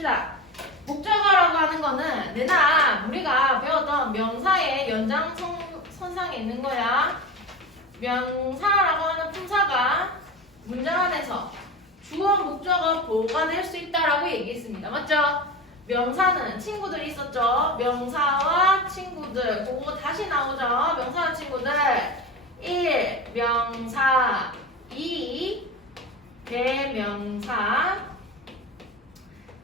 봅시다. 목적어라고 하는 거는 내나 우리가 배웠던 명사의 연장선상에 있는 거야. 명사라고 하는 품사가 문장 안에서 주어, 목적어, 보어가 될 수 있다라고 얘기했습니다. 맞죠? 명사는 친구들이 있었죠. 명사와 친구들. 그거 다시 나오죠. 명사와 친구들. 1. 명사. 2. 대명사.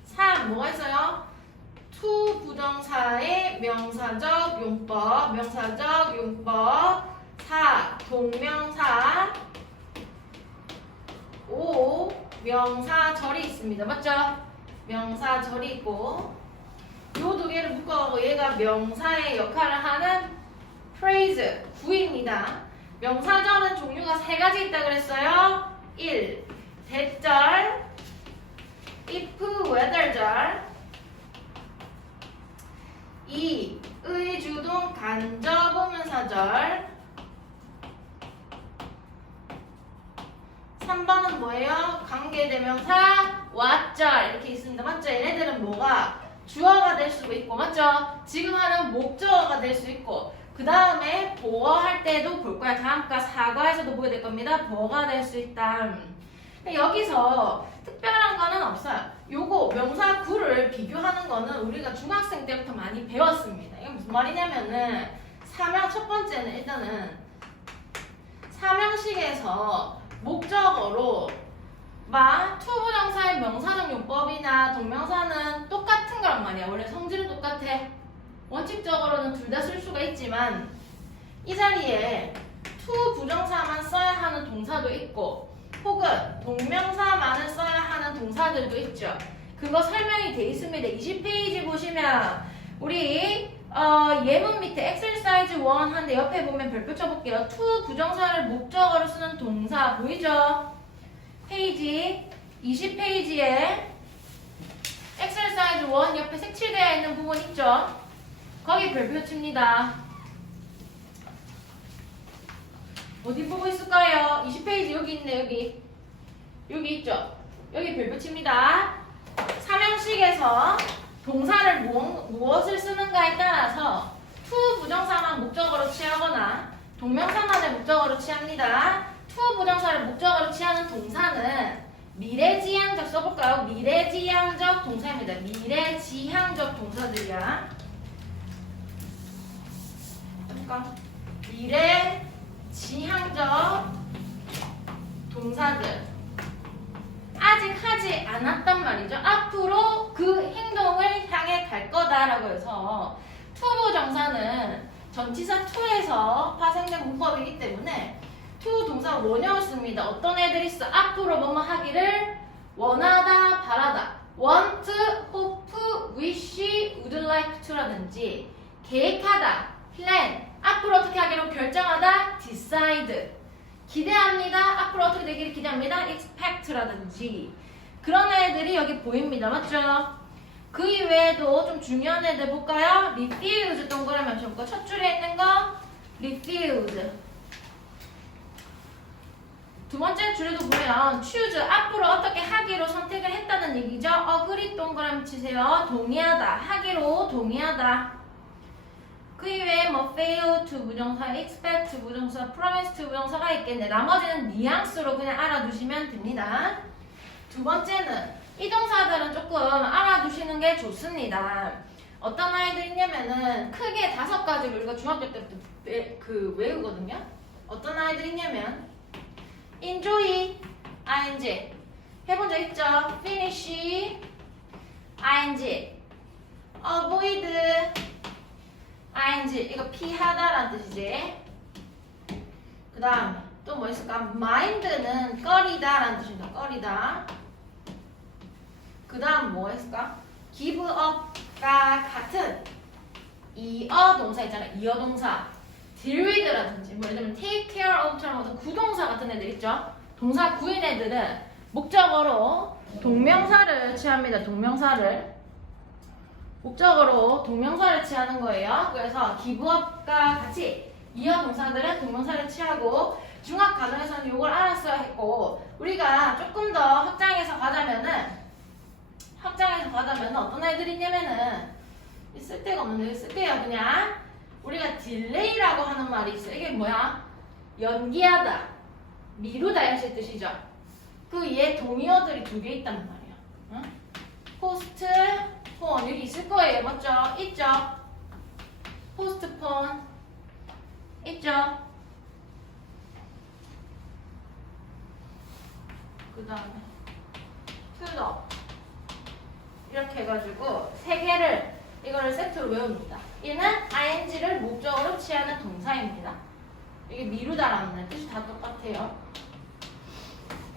3. 뭐가 있어요? to 부정사의 명사적 용법. 명사적 용법. 4. 동명사. 5. 명사절이 있습니다. 맞죠? 명사절이 있고 요 두 개를 묶어가고 얘가 명사의 역할을 하는 phrase, 구입니다. 명사절은 종류가 세 가지 있다 그랬어요. 1. 대절, if, whether절. 2. 의주동 간접의문사절. 3번은 뭐예요? 관계대명사 what절 이렇게 있습니다. 맞죠? 얘네들은 뭐가? 주어가 될 수도 있고 맞죠? 지금 하는 목적어가 될 수 있고 그 다음에 보어할 때도 볼 거야. 다음과 사과에서도 보게 될 겁니다. 보어가 될 수 있다. 여기서 특별한 거는 없어요. 요거 명사 구를 비교하는 거는 우리가 중학생 때부터 많이 배웠습니다. 이게 무슨 말이냐면은 첫 번째는 일단은 사명식에서 목적어로 to 부정사의 명사적 용법이나 동명사는 똑같은 거란 말이야. 원래 성질은 똑같아. 원칙적으로는 둘 다 쓸 수가 있지만 이 자리에 to 부정사만 써야 하는 동사도 있고 혹은 동명사만을 써야 하는 동사들도 있죠. 그거 설명이 돼 있습니다. 20페이지 보시면 우리 예문 밑에 exercise 1 한데 옆에 보면 별표 쳐볼게요. to 부정사를 목적어로 쓰는 동사 보이죠? 페이지 20페이지에 exercise 1 옆에 색칠되어 있는 부분 있죠? 거기 별표 칩니다. 어디 보고 있을까요? 20페이지 여기 있네. 여기 있죠? 여기 별표 칩니다. 사명식에서 동사를 무엇을 쓰는가에 따라서 to 부정사만 목적어로 취하거나 동명사만을 목적어로 취합니다. to 부정사를 목적어로 취하는 동사는 미래지향적 써볼까요? 미래지향적 동사입니다. 미래지향적 동사들이야. 잠깐. 미래지향적 동사들. 아직 하지 않았단 말이죠. 앞으로 그 행동을 향해 갈 거다라고 해서 to 부정사는 전치사 to에서 파생된 문법이기 때문에 to 동사 원형습니다. 어떤 애들이 있어? 앞으로 뭐뭐 하기를 원하다, 바라다. want, hope, wish, would like to라든지 계획하다, plan. 앞으로 어떻게 하기로 결정하다, decide. 기대합니다. 앞으로 어떻게 되기를 기대합니다. expect라든지 그런 애들이 여기 보입니다. 맞죠? 그 이외에도 좀 중요한 애들 볼까요? refuse 동그라미 맞춰볼까? 첫 줄에 있는 거 refuse. 두 번째 줄에도 보면 choose 앞으로 어떻게 하기로 선택을 했다는 얘기죠. agree 동그라미 치세요. 동의하다. 하기로 동의하다. 그 이외에 뭐 fail to 부정사, expect 부정사, promise to 부정사가 있겠네. 나머지는 뉘앙스로 그냥 알아두시면 됩니다. 두 번째는 이 동사들은 조금 알아두시는 게 좋습니다. 어떤 아이들 있냐면은 크게 5가지를 우리가 중학교 때부터 외우거든요. 어떤 아이들 있냐면 enjoy, ing 해본 적 있죠? finish, ing avoid, ing 이거 피하다라는 뜻이지. 그 다음에 또 뭐 있을까? mind는 꺼리다라는 뜻입니다. 꺼리다. 그 다음 뭐 있을까? give up가 같은 이어 동사 있잖아요. 이어 동사 deal with라든지 뭐 예를 들면 take care of처럼 어떤 구동사 같은 애들 있죠. 동사 구인 애들은 목적어로 동명사를 취합니다. 목적어로 동명사를 취하는 거예요. 그래서 give up과 같이 이어 동사들은 동명사를 취하고 중학 과정에서는 이걸 알았어야 했고 우리가 조금 더 확장해서 가자면은 확장해서 가자면 어떤 애들이 있냐면은 쓸데가 없는데 쓸데가 그냥 우리가 딜레이라고 하는 말이 있어. 이게 뭐야? 연기하다, 미루다 이런 뜻이죠. 그 얘 동의어들이 두 개 있단 말이야. 응? 포스트 폰 여기 있을 거예요. 맞죠? 있죠? 포스트 폰 있죠? 그 다음에 투더 이렇게 해가지고 세 개를 이거를 세트로 외웁니다. 얘는 ing를 목적으로 취하는 동사입니다. 이게 미루다라는 뜻이 다 똑같아요.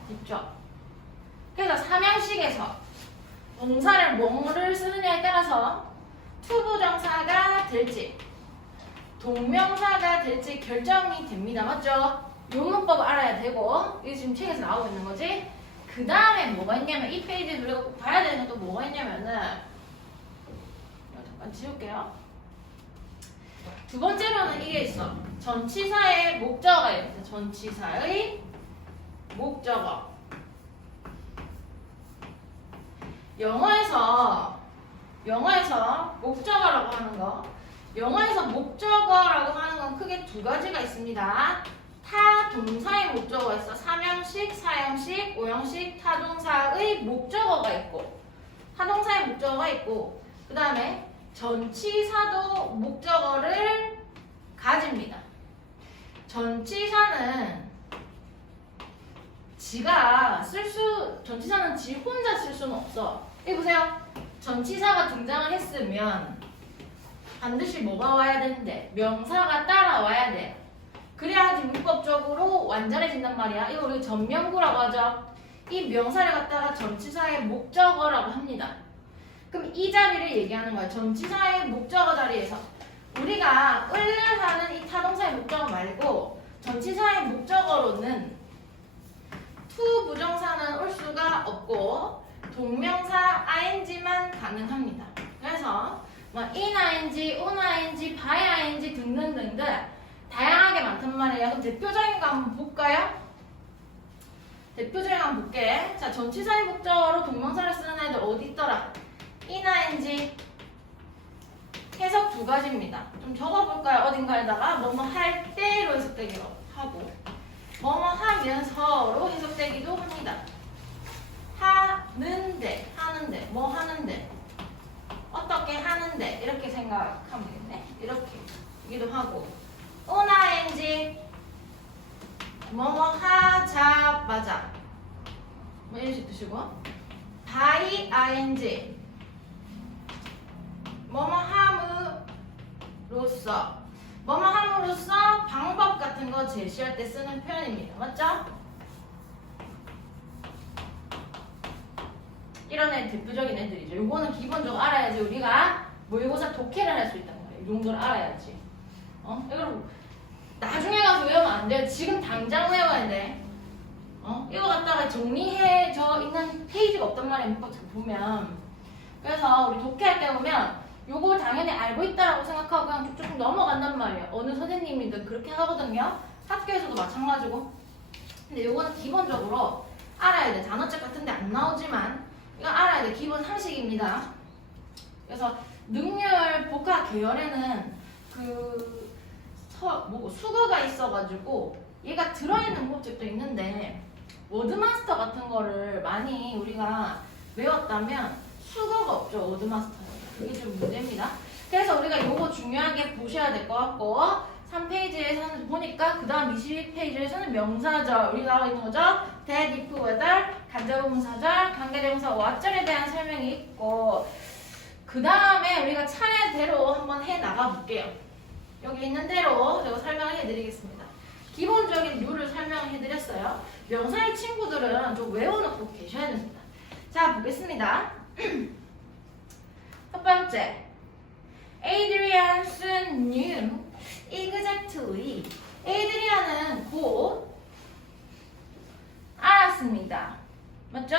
있죠? 그래서 삼형식에서 동사를 뭐를 쓰느냐에 따라서 투부정사가 될지 동명사가 될지 결정이 됩니다. 맞죠? 요 문법 알아야 되고 이게 지금 책에서 나오고 있는 거지. 그 다음에 뭐가 있냐면 이 페이지에 우리가 꼭 봐야 되는 건 또 뭐가 있냐면은 잠깐 지울게요. 두 번째로는 이게 있어. 전치사의 목적어가 있어. 전치사의 목적어. 영어에서 목적어라고 하는 거. 영어에서 목적어라고 하는 건 크게 두 가지가 있습니다. 타 동사의 목적어가 있어. 3형식, 4형식, 5형식 타동사의 목적어가 있고 타동사의 목적어가 있고 그 다음에 전치사도 목적어를 가집니다. 전치사는 전치사는 지 혼자 쓸 수는 없어. 여기 보세요. 전치사가 등장을 했으면 반드시 뭐가 와야 되는데 명사가 따라와야 돼. 그래야지 문법적으로 완전해진단 말이야. 이거 우리 전명구라고 하죠. 이 명사를 갖다가 전치사의 목적어라고 합니다. 그럼 이 자리를 얘기하는 거야. 전치사의 목적어 자리에서 우리가 을을 하는 이 타동사의 목적어 말고 전치사의 목적어로는 투 부정사는 올 수가 없고 동명사 ing만 가능합니다. 그래서 뭐 in ing, on ing, by ing 등등등등 다양하게 많단 말이에요. 그럼 대표적인 거 한번 볼까요? 대표적인 거 한번 볼게. 자, 전치사의 목적어로 동명사를 쓰는 애들 어디 있더라? in ing 해석 두 가지입니다. 좀 적어볼까요? 어딘가에다가 뭐뭐 할 때로 해석되기도 하고 뭐뭐 하면서로 해석되기도 합니다. 하는데, 뭐 하는데, 어떻게 하는데 이렇게 생각하면 되겠네. 이렇게 이기도 하고 on ing 뭐뭐 하자마자 뭐 이런 식으로 뜻이고 by ing 뭐뭐 함으로써 뭐뭐 함으로써 방법 같은 거 제시할 때 쓰는 표현입니다. 맞죠? 이런 애 대표적인 애들이죠. 요거는 기본적으로 알아야지 우리가 모의고사 독해를 할 수 있다는 거예요. 이 정도를 알아야지. 이걸 나중에 가서 외우면 안 돼요. 지금 당장 외워야 돼. 이거 갖다가 정리해져 있는 페이지가 없단 말이에요. 문법 보면. 그래서 우리 독해할 때 보면 요거 당연히 알고 있다라고 생각하고 그냥 쭉쭉 넘어간단 말이에요. 어느 선생님이든 그렇게 하거든요. 학교에서도 마찬가지고. 근데 요거는 기본적으로 알아야 돼. 단어책 같은데 안 나오지만 이거 알아야 돼. 기본 상식입니다. 그래서 능률 복화 계열에는 수거가 있어가지고 얘가 들어있는 문법집도 있는데 워드마스터 같은 거를 많이 우리가 외웠다면 수거가 없죠. 워드마스터는. 그게 좀 문제입니다. 그래서 우리가 요거 중요하게 보셔야 될 것 같고 3페이지에서는 보니까 그 다음 22페이지에서는 명사절 우리 나와 있는 거죠. that, if, whether, 간접의문사절, 관계대명사 what절에 대한 설명이 있고 그 다음에 우리가 차례대로 한번 해 나가 볼게요. 여기 있는 대로 제가 설명을 해드리겠습니다. 기본적인 룰을 설명해드렸어요. 명사의 친구들은 좀 외워놓고 계셔야 됩니다. 자, 보겠습니다. 첫 번째, Adrian soon knew exactly. 에이드리안은 곧 알았습니다. 맞죠?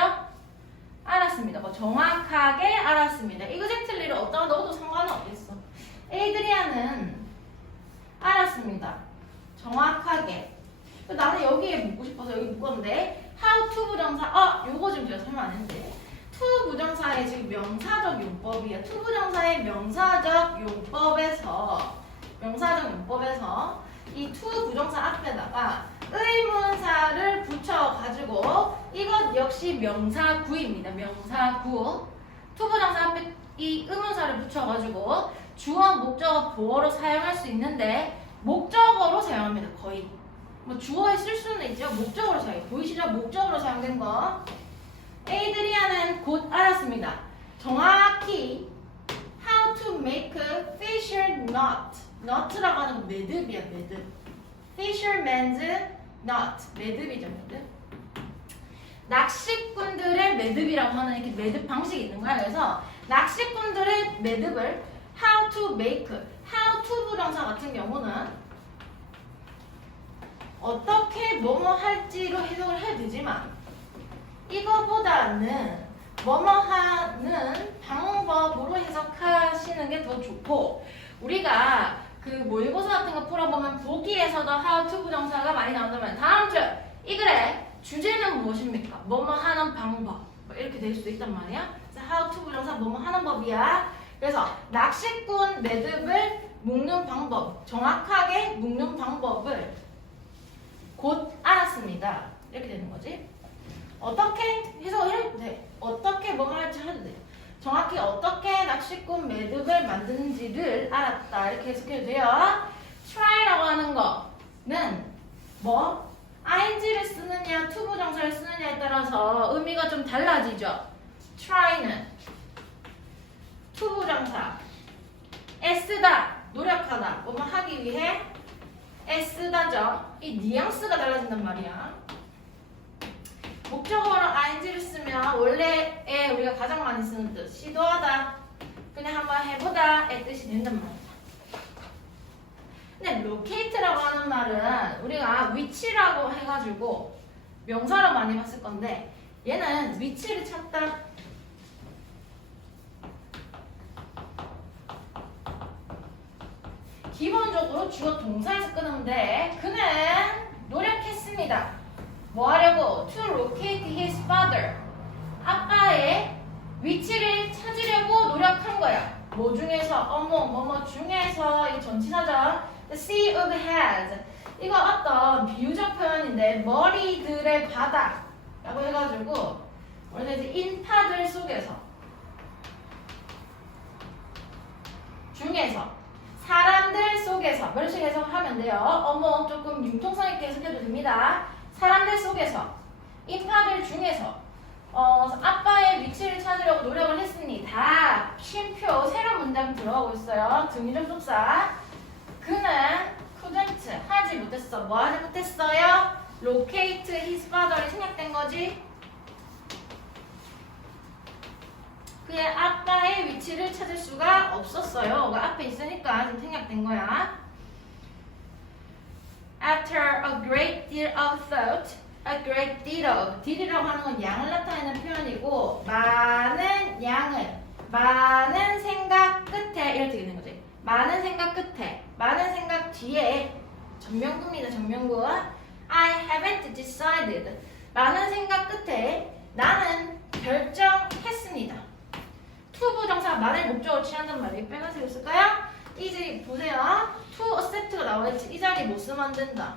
알았습니다. 뭐 정확하게 알았습니다. exactly를 어디다 넣어도 상관은 없겠어. 에이드리안은 알았습니다. 정확하게. 나는 여기에 묻고 싶어서 여기 묶었는데 how to 부정사 요거 지금 제가 설명 안 했는데 to 부정사의 지금 명사적 용법이야. to 부정사의 명사적 용법에서 이 to 부정사 앞에다가 의문사를 붙여가지고 이것 역시 명사구입니다. 명사구. to 부정사 앞에 이 의문사를 붙여가지고 주어, 목적어, 보어로 사용할 수 있는데 목적어로 사용합니다. 거의. 뭐 주어에 쓸 수는 있죠. 목적어로 사용해요. 보이시죠? 목적어로 사용된 거. 에이드리아는 곧 알았습니다. 정확히 how to make fisher knot. knot라고 하는 건 매듭이야, 매듭. fisherman's knot. 매듭이죠, 매듭. 낚시꾼들의 매듭이라고 하는 이렇게 매듭 방식이 있는 거야. 그래서 낚시꾼들의 매듭을 how to make, how to 부정사 같은 경우는 어떻게 뭐뭐 할지로 해석을 해도 되지만 이거보다는 뭐뭐 하는 방법으로 해석하시는 게 더 좋고 우리가 그 모의고사 같은 거 풀어보면 보기에서도 how to 부정사가 많이 나온다면 다음 주 이 글의 주제는 무엇입니까? 뭐뭐 하는 방법 뭐 이렇게 될 수도 있단 말이야. 그래서 how to 부정사 뭐뭐 하는 법이야. 그래서 낚시꾼 매듭을 묶는 방법, 정확하게 묶는 방법을 곧 알았습니다. 이렇게 되는 거지. 어떻게 해석을 해도 돼. 어떻게 뭐가 할지 해도 돼. 정확히 어떻게 낚시꾼 매듭을 만드는지를 알았다. 이렇게 해석해도 돼요. try라고 하는 거는 뭐? ing를 쓰느냐, to 부정사를 쓰느냐에 따라서 의미가 좀 달라지죠. try는 to 부정사, 애쓰다, 노력하다, 뭐뭐 하기 위해 애쓰다죠. 이 뉘앙스가 달라진단 말이야. 목적어로 ing를 쓰면 원래에 우리가 가장 많이 쓰는 뜻 시도하다, 그냥 한번 해보다의 뜻이 된단 말이야. 근데 locate라고 하는 말은 우리가 위치라고 해가지고 명사로 많이 봤을 건데 얘는 위치를 찾다, 기본적으로 주어 동사에서 끄는데 그는 노력했습니다. 뭐 하려고? To locate his father. 아빠의 위치를 찾으려고 노력한 거야. 뭐 중에서? 어머, 뭐뭐 중에서 이 전치사죠. The sea of heads. 이거 어떤 비유적 표현인데 머리들의 바다라고 해가지고 원래 이제 인파들 속에서 중에서 사람들 속에서 이런 식으로 해석하면 돼요. 어머 조금 융통성 있게 해석해도 됩니다. 사람들 속에서 인파들 중에서 아빠의 위치를 찾으려고 노력을 했습니다. 쉼표 새로운 문장 들어가고 있어요. 등위적 접사. 그는 couldn't 하지 못했어. 뭐 하지 못했어요? locate his father이 생략된 거지. 그의 아빠의 위치를 찾을 수가 없었어요. 그 앞에 있으니까 좀 생략된 거야. After a great deal of thought, a great deal of, deal이라고 하는 건 양을 나타내는 표현이고 많은 양을, 많은 생각 끝에 이렇게 되는 거지. 많은 생각 끝에, 많은 생각 뒤에 전명구입니다. 전명구. I haven't decided. 많은 생각 끝에 나는 결정했습니다. to 부정사 만을 목적으로 취한단 말이에요. 빨간색을 쓸까요? 이 자리 보세요. to accept가 나와있지. 이 자리 못 쓰면 안 된다.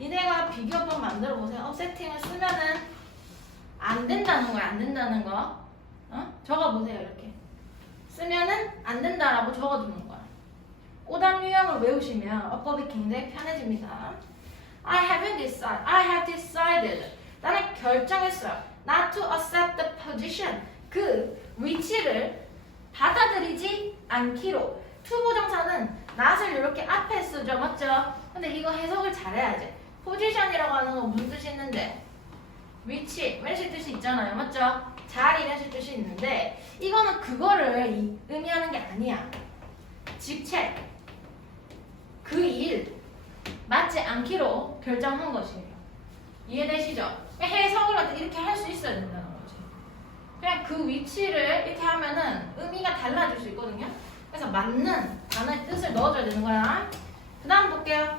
니네가 비교법 만들어 보세요. accepting을 쓰면은 안 된다는 거야. 안 된다는 거. 적어보세요. 이렇게. 쓰면은 안 된다라고 적어두는 거야. 오답 유형을 외우시면 어법이 굉장히 편해집니다. I have decided. 나는 결정했어요. Not to accept the position. 그 위치를 받아들이지 않기로. to 부정사는 not을 이렇게 앞에 쓰죠. 맞죠? 근데 이거 해석을 잘해야지. position이라고 하는 건 무슨 뜻이 있는데? 위치, 이런 식의 뜻이 있잖아요. 맞죠? 자리 이런 식의 뜻이 있는데 이거는 그거를 의미하는 게 아니야. 직책, 그 일 맞지 않기로 결정한 것이에요. 이해되시죠? 해석을 이렇게 할 수 있어야 된다는 거지. 그냥 그 위치를 이렇게 하면은 의미가 달라질 수 있거든요. 그래서 맞는 단어의 뜻을 넣어줘야 되는 거야. 그 다음 볼게요.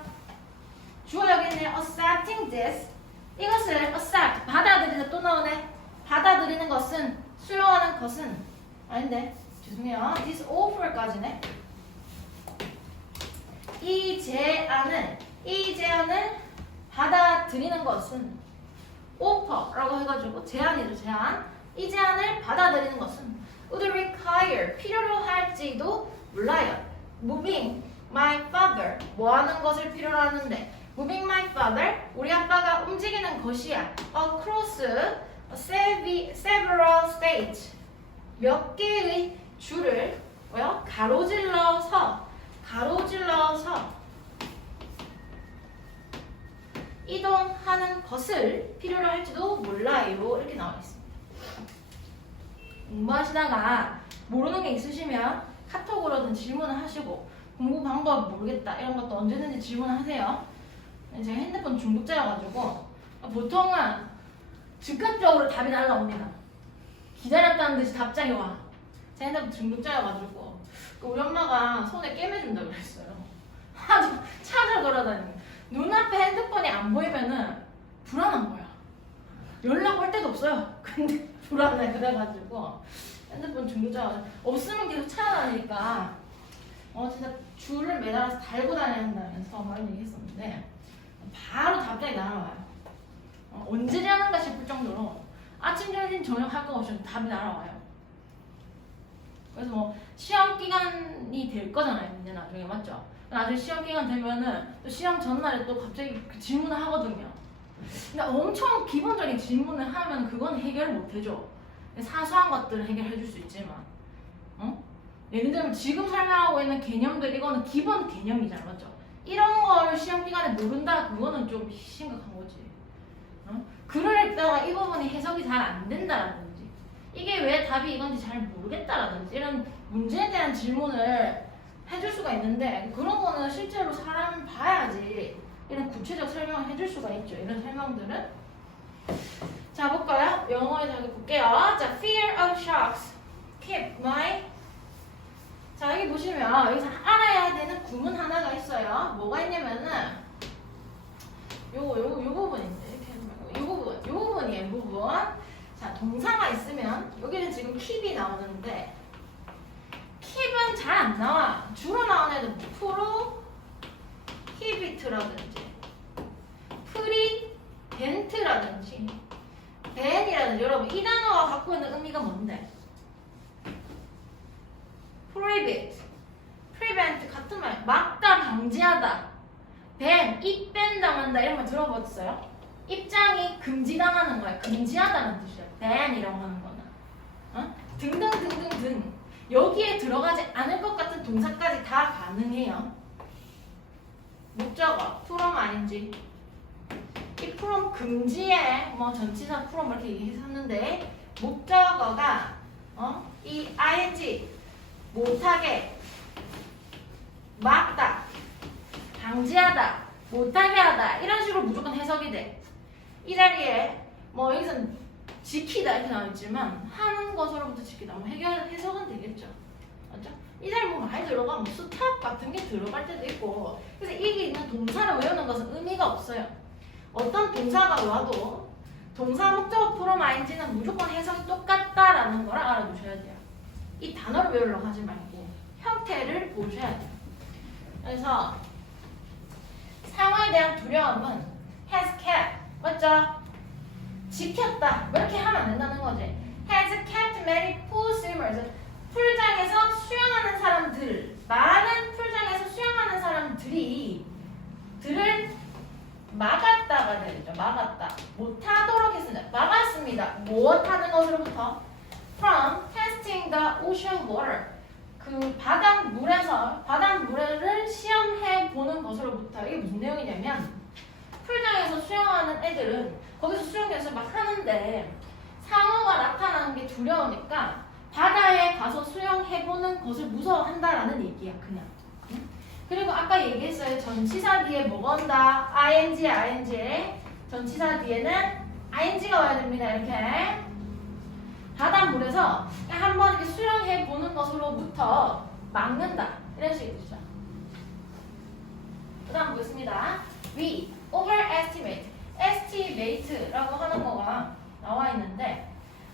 주어 여기 있네요. accepting this. 이것을 accept, 받아들이다 또 나오네. 받아들이는 것은 수용하는 것은 아닌데 죄송해요. this offer까지네. 이 제안을 받아들이는 것은 offer라고 해가지고 제안이죠. 제안. 이 제안을 받아들이는 것은 would require 필요로 할지도 몰라요. moving my father 뭐 하는 것을 필요로 하는데 moving my father 우리 아빠가 움직이는 것이야. across several states 몇 개의 줄을 뭐요? 가로질러서 이동하는 것을 필요로 할지도 몰라요. 이렇게 나와 있습니다. 공부하시다가 모르는 게 있으시면 카톡으로든 질문을 하시고 공부 방법 모르겠다 이런 것도 언제든지 질문하세요. 제가 핸드폰 중독자여가지고 보통은 즉각적으로 답이 날라옵니다. 기다렸다는 듯이 답장이 와. 제 핸드폰 중독자여가지고 우리 엄마가 손에 깨매준다고 그랬어요. 하도 찾아 걸어다니는 눈앞에 핸드폰이 안 보이면은 불안한 거야. 연락 올 데도 없어요. 근데 불안해. 그래가지고 핸드폰 중독자가 없으면 계속 찾아다니니까 진짜 줄을 매달아서 달고 다녀야 한다면서 막 얘기했었는데 바로 답장이 날아와요. 언제 자는가 싶을 정도로 아침, 점심, 저녁 할 거 없이 답이 날아와요. 그래서 뭐 시험 기간이 될 거잖아요. 이제 나중에 맞죠? 나중에 시험 기간 되면은 또 시험 전날에 또 갑자기 그 질문을 하거든요. 근데 엄청 기본적인 질문을 하면 그건 해결을 못 해줘. 사소한 것들은 해결해 줄 수 있지만, 예를 들면 지금 설명하고 있는 개념들 이거는 기본 개념이잖아, 맞죠? 이런 걸 시험 기간에 모른다 그거는 좀 심각한 거지. 그러다가 이 부분이 해석이 잘 안 된다라든지 이게 왜 답이 이건지 잘 모르겠다라든지 이런 문제에 대한 질문을 해줄 수가 있는데 그런 거는 실제로 사람 봐야지 이런 구체적 설명을 해줄 수가 있죠. 이런 설명들은. 자 볼까요? 영어에 저기 볼게요. 자, fear of sharks keep my 자 여기 보시면 여기서 알아야 되는 구문 하나가 있어요. 뭐가 있냐면은 요 부분인데 요 부분이에요. 이 부분. 자 동사가 있으면 여기는 지금 keep이 나오는데 keep은 잘 안 나와. 주로 나오는 애들 프로 히비트라든지 프리벤트라든지 벤이라든지 여러분 이 단어가 갖고 있는 의미가 뭔데? prohibit, prevent 같은 말 막다 방지하다 벤, 입밴 당한다 이런 말 들어봤어요? 입장이 금지당하는 거야. 금지하다는 뜻이야. 벤이라고 하는 거는 등등등등등 여기에 들어가지 않을 것 같은 동사까지 다 가능해요. 목적어, from 아닌지 이 from 금지에 뭐 전치사 from 이렇게 얘기했었는데 목적어가 이 ing 못하게 막다 방지하다 못하게 하다 이런 식으로 무조건 해석이 돼. 이 자리에 뭐 여기서는 지키다 이렇게 나와있지만 하는 것으로부터 지키다 뭐 해석은 되겠죠. 맞죠? 이 자리에 뭐 많이 들어가 뭐 스탑 같은 게 들어갈 때도 있고 그래서 이게 있는 동사를 외우는 것은 의미가 없어요. 어떤 동사가 와도 동사 목적어 프롬 ing는 무조건 해석이 똑같다라는 걸 알아두셔야 돼요. 이 단어를 외우려고 하지 말고 형태를 보셔야 돼요. 그래서 상어에 대한 두려움은 has kept 맞죠? 지켰다 이렇게 하면 안 된다는 거지. has kept many pool swimmers 풀장에서 수영하는 사람들 많은 풀장에서 수영하는 사람들이 들을 막았다가 되죠. 막았다 못하도록 했습니다. 막았습니다. 못하는 것으로부터 from testing the ocean water 그 바닷물을 시험해 보는 것으로부터 이게 무슨 내용이냐면 풀장에서 수영하는 애들은 거기서 수영 연습 막 하는데 상어가 나타나는 게 두려우니까 바다에 가서 수영해보는 것을 무서워한다라는 얘기야 그냥. 그리고 아까 얘기했어요. 전치사 뒤에 뭐가 온다? ing 전치사 뒤에는 ing가 와야 됩니다. 이렇게 바닷물에서 한번 이렇게 수영해보는 것으로부터 막는다 이런 식의 뜻이죠. 그 다음 보겠습니다. we overestimate estimate라고 하는 거가 나와 있는데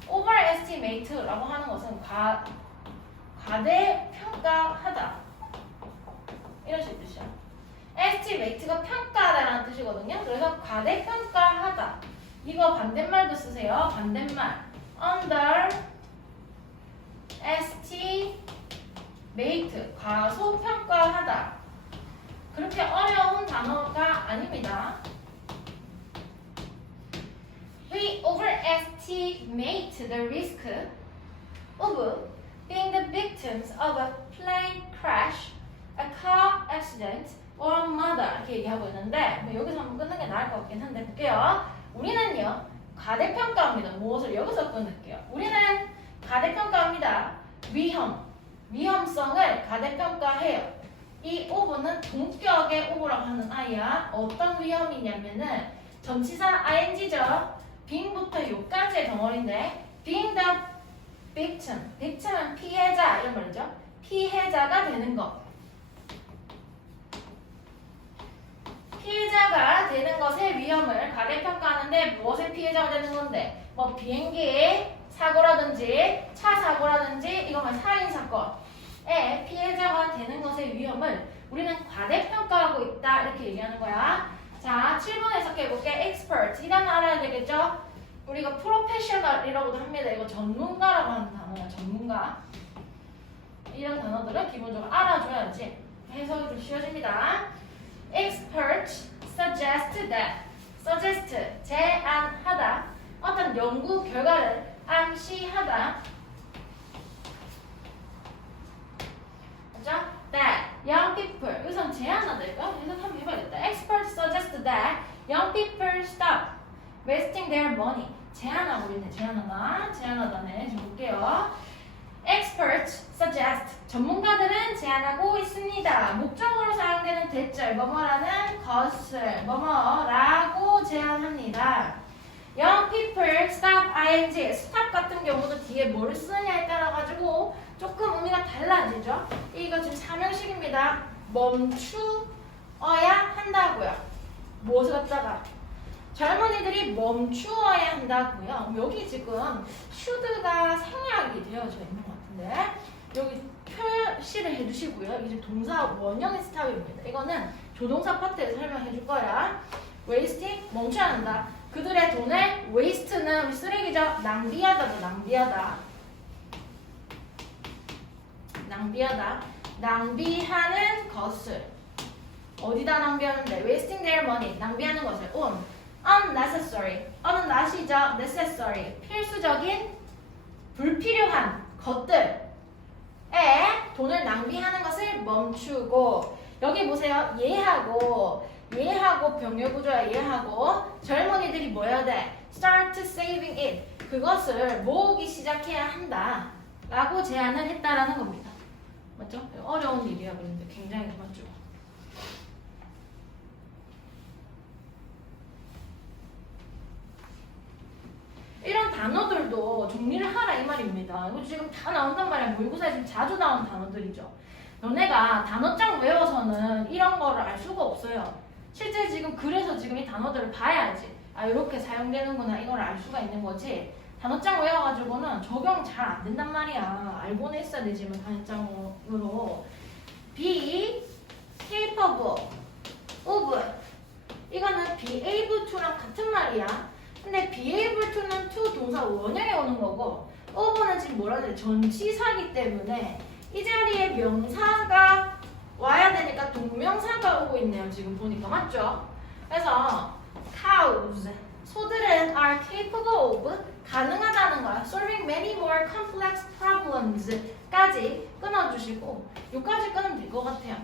overestimate라고 하는 것은 과대평가하다 이런 식의 뜻이야. estimate가 평가하다라는 뜻이거든요. 그래서 과대평가하다. 이거 반대말도 쓰세요. 반대말 underestimate 과소평가하다. 그렇게 어려운 단어가 아닙니다. We overestimate the risk of being the victims of a plane crash, a car accident, or a murder 이렇게 얘기하고 있는데 뭐 여기서 한번 끊는 게 나을 것 같긴 한데 볼게요. 우리는요 과대평가합니다. 무엇을 여기서 끊을게요. 우리는 과대평가합니다. 위험성을 과대평가해요. 이 오브는 동격의 오브라고 하는 아이야. 어떤 위험이냐면은 전치사 ing죠. being부터 요까지의 덩어리인데 being the victim은 피해자 이런 말이죠. 피해자가 되는 것. 피해자가 되는 것의 위험을 과대평가하는데 무엇의 피해자가 되는 건데 뭐 비행기 사고라든지 차 사고라든지 이거만 살인사건의 피해자가 되는 것의 위험을 우리는 과대평가하고 있다 이렇게 얘기하는 거야. 자 7번 해석해볼게. expert 이 단어 알아야 되겠죠? 우리가 professional이라고도 합니다. 이거 전문가라고 하는 단어야. 전문가. 이런 단어들은 기본적으로 알아줘야지 해석이 좀 쉬워집니다. expert suggest that suggest 제안하다 어떤 연구 결과를 암시하다 그렇죠? that young people 여기선 제안하다 이거 해석 한번 해봐야겠다. expert suggest that young people stop wasting their money 제안하고 있네. 제안하다네. 지금 볼게요. experts suggest 전문가들은 제안하고 있습니다. 목적으로 사용되는 대절 뭐뭐라는 것을 뭐뭐라고 제안합니다. young people stop ing stop 같은 경우도 뒤에 뭘 쓰느냐에 따라 가지고 조금 의미가 달라지죠. 이거 지금 사명식입니다. 멈추어야 한다고요. 무엇을 갖다가 젊은이들이 멈추어야 한다고요. 여기 지금 should가 생략이 되어져 있는 것 같은데 여기 표시를 해주시고요. 이게 동사 원형의 스탑입니다. 이거는 조동사 파트에서 설명해 줄 거야. wasting 멈춰야 한다. 그들의 돈을 waste는 쓰레기죠. 낭비하다도 낭비하다. 낭비하는 것을 어디다 낭비하는데 wasting their money 낭비하는 것을 on unnecessary 낫이죠. necessary 필수적인 불필요한 것들에 돈을 낭비하는 것을 멈추고 여기 보세요. 얘하고 병렬구조야. 얘하고 젊은이들이 뭐 해야 돼? start saving it 그것을 모으기 시작해야 한다 라고 제안을 했다라는 겁니다. 맞죠? 어려운 일이야. 그런데 굉장히 맞죠? 이런 단어들도 정리를 하라 이 말입니다. 이거 지금 다 나온단 말이야. 모의고사에 지금 자주 나오는 단어들이죠. 너네가 단어장 외워서는 이런 거를 알 수가 없어요. 실제 지금 그래서 지금 이 단어들을 봐야지. 아 이렇게 사용되는구나 이걸 알 수가 있는 거지. 단어장 외워가지고는 적용 잘 안 된단 말이야. 알고는 있어야 되지만 단어장으로 be capable of 이거는 be able to랑 같은 말이야. 근데 be able to는 to 동사 원형에 오는 거고 of는 지금 뭐라 해야 돼? 전치사기 때문에 이 자리에 명사가 와야 되니까 동명사가 오고 있네요. 지금 보니까 맞죠? 그래서 cows 소들은 are capable of 가능하다는 거야. solving many more complex problems 까지 끊어주시고 여기까지 끊으면 될 것 같아요.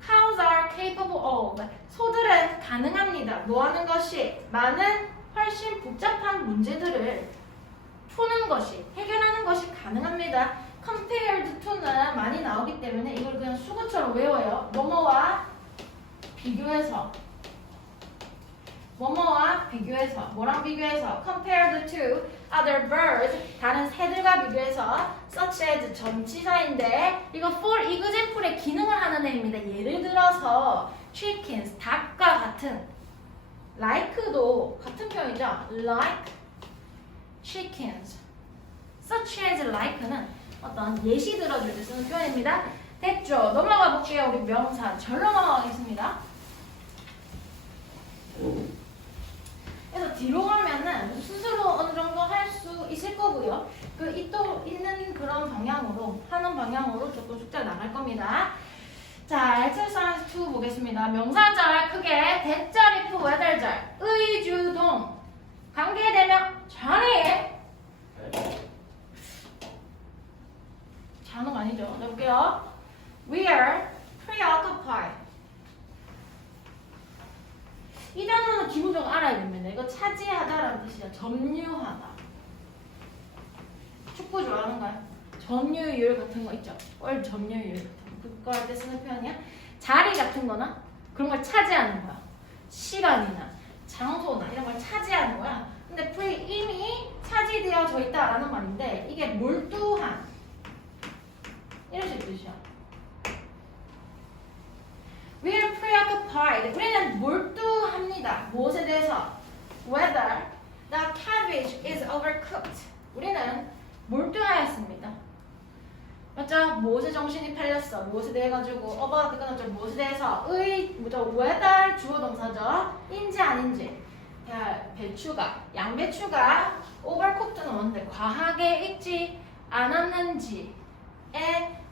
cows are capable of 소들은 가능합니다. 뭐 하는 것이? 많은 훨씬 복잡한 문제들을 푸는 것이 해결하는 것이 가능합니다. compared to는 많이 나오기 때문에 이걸 그냥 수거처럼 외워요. 뭐뭐와 비교해서 뭐랑 비교해서 compared to other birds 다른 새들과 비교해서 such as 전치사인데 이거 for example의 기능을 하는 애입니다. 예를 들어서 chickens 닭과 같은 like도 같은 표현이죠. like chickens such as like는 어떤 예시 들어줄 때 쓰는 표현입니다. 됐죠? 넘어가 볼게요. 우리 명사 절로 넘어가겠습니다. 그래서 뒤로 가면은 스스로 어느 정도 할 수 있을 거고요. 그 있도 있는 그런 방향으로 하는 방향으로 조금 숙제 나갈 겁니다. 자, exercise 2 보겠습니다. 명사절 크게 대절, if, whether절, 의주동, 관계대명, 전에 잔어가 아니죠. 해볼게요. We are preoccupied. 이 단어는 기본적으로 알아야 됩니다. 이거 차지하다라는 뜻이야. 점유하다. 축구 좋아하는가요? 점유율 같은 거 있죠? 월 점유율 같은 거. 그거 할 때 쓰는 표현이야. 자리 같은 거나 그런 걸 차지하는 거야. 시간이나 장소나 이런 걸 차지하는 거야. 근데 이미 차지되어져 있다라는 말인데 이게 몰두한 이런 뜻이야. We are preoccupied. 우리는 몰두합니다. 무엇에 대해서? Whether the cabbage is overcooked. 우리는 몰두하였습니다. 맞죠? 무엇에 정신이 팔렸어? 무엇에 대해 가지고 about 끊었죠? 무엇에 대해서? whether 주어 동사죠? 인지 아닌지. 야, 배추가 양배추가 overcooked는 뭔데? 과하게 익지 않았는지에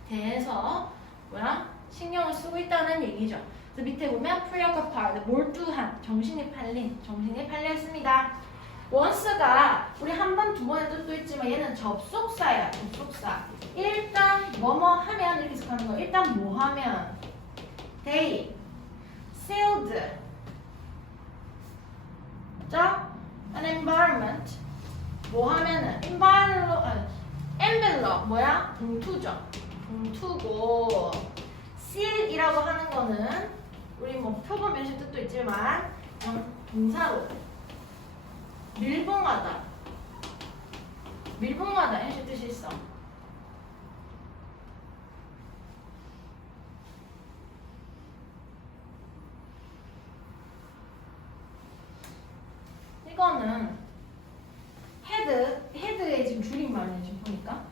대해서 신경을 쓰고 있다는 얘기죠. 그래서 밑에 보면 preoccupied, 몰두한, 정신이 팔려 있습니다. once가 우리 한 번, 두 번의 뜻도 있지만 얘는 접속사야, 접속사. 일단 뭐뭐 하면 이렇게 해석하는 거. 일단 뭐 하면 they sealed 자, an environment 뭐 하면은 envelope 뭐야? 봉투죠. 봉투고 seal이라고 하는 거는 우리 뭐 표본 변식 뜻도 있지만 동사로 밀봉하다 이런 뜻이 있어. 이거는 헤드의 지금 줄임말이에요. 지금 보니까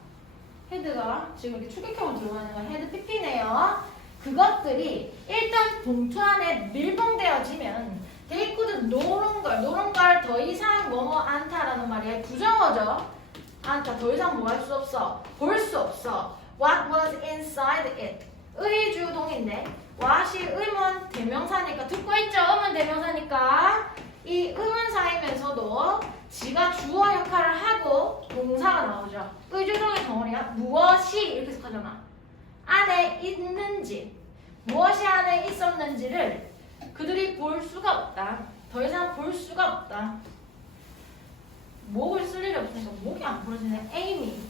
헤드가 지금 이렇게 추격형으로 들어가는 건 헤드 PP네요. 그것들이 일단 봉투 안에 밀봉되어지면 they could no longer 더 이상 뭐뭐 않다라는 말이에요. 부정어죠. 않다. 더 이상 뭐 할 수 없어. 볼 수 없어. What was inside it. 의주동인데 what이 의문 대명사니까 듣고 있죠. 의문 대명사니까 이 의문사이면서도 지가 주어 역할을 하고 동사가 나오죠. 의주동의 덩어리야. 무엇이 이렇게 해석하잖아. 안에 있는지 무엇이 안에 있었는지를 그들이 볼 수가 없다. 더 이상 볼 수가 없다. 목을 쓸 일이 없으니까 목이 안 부러지네. 에이미.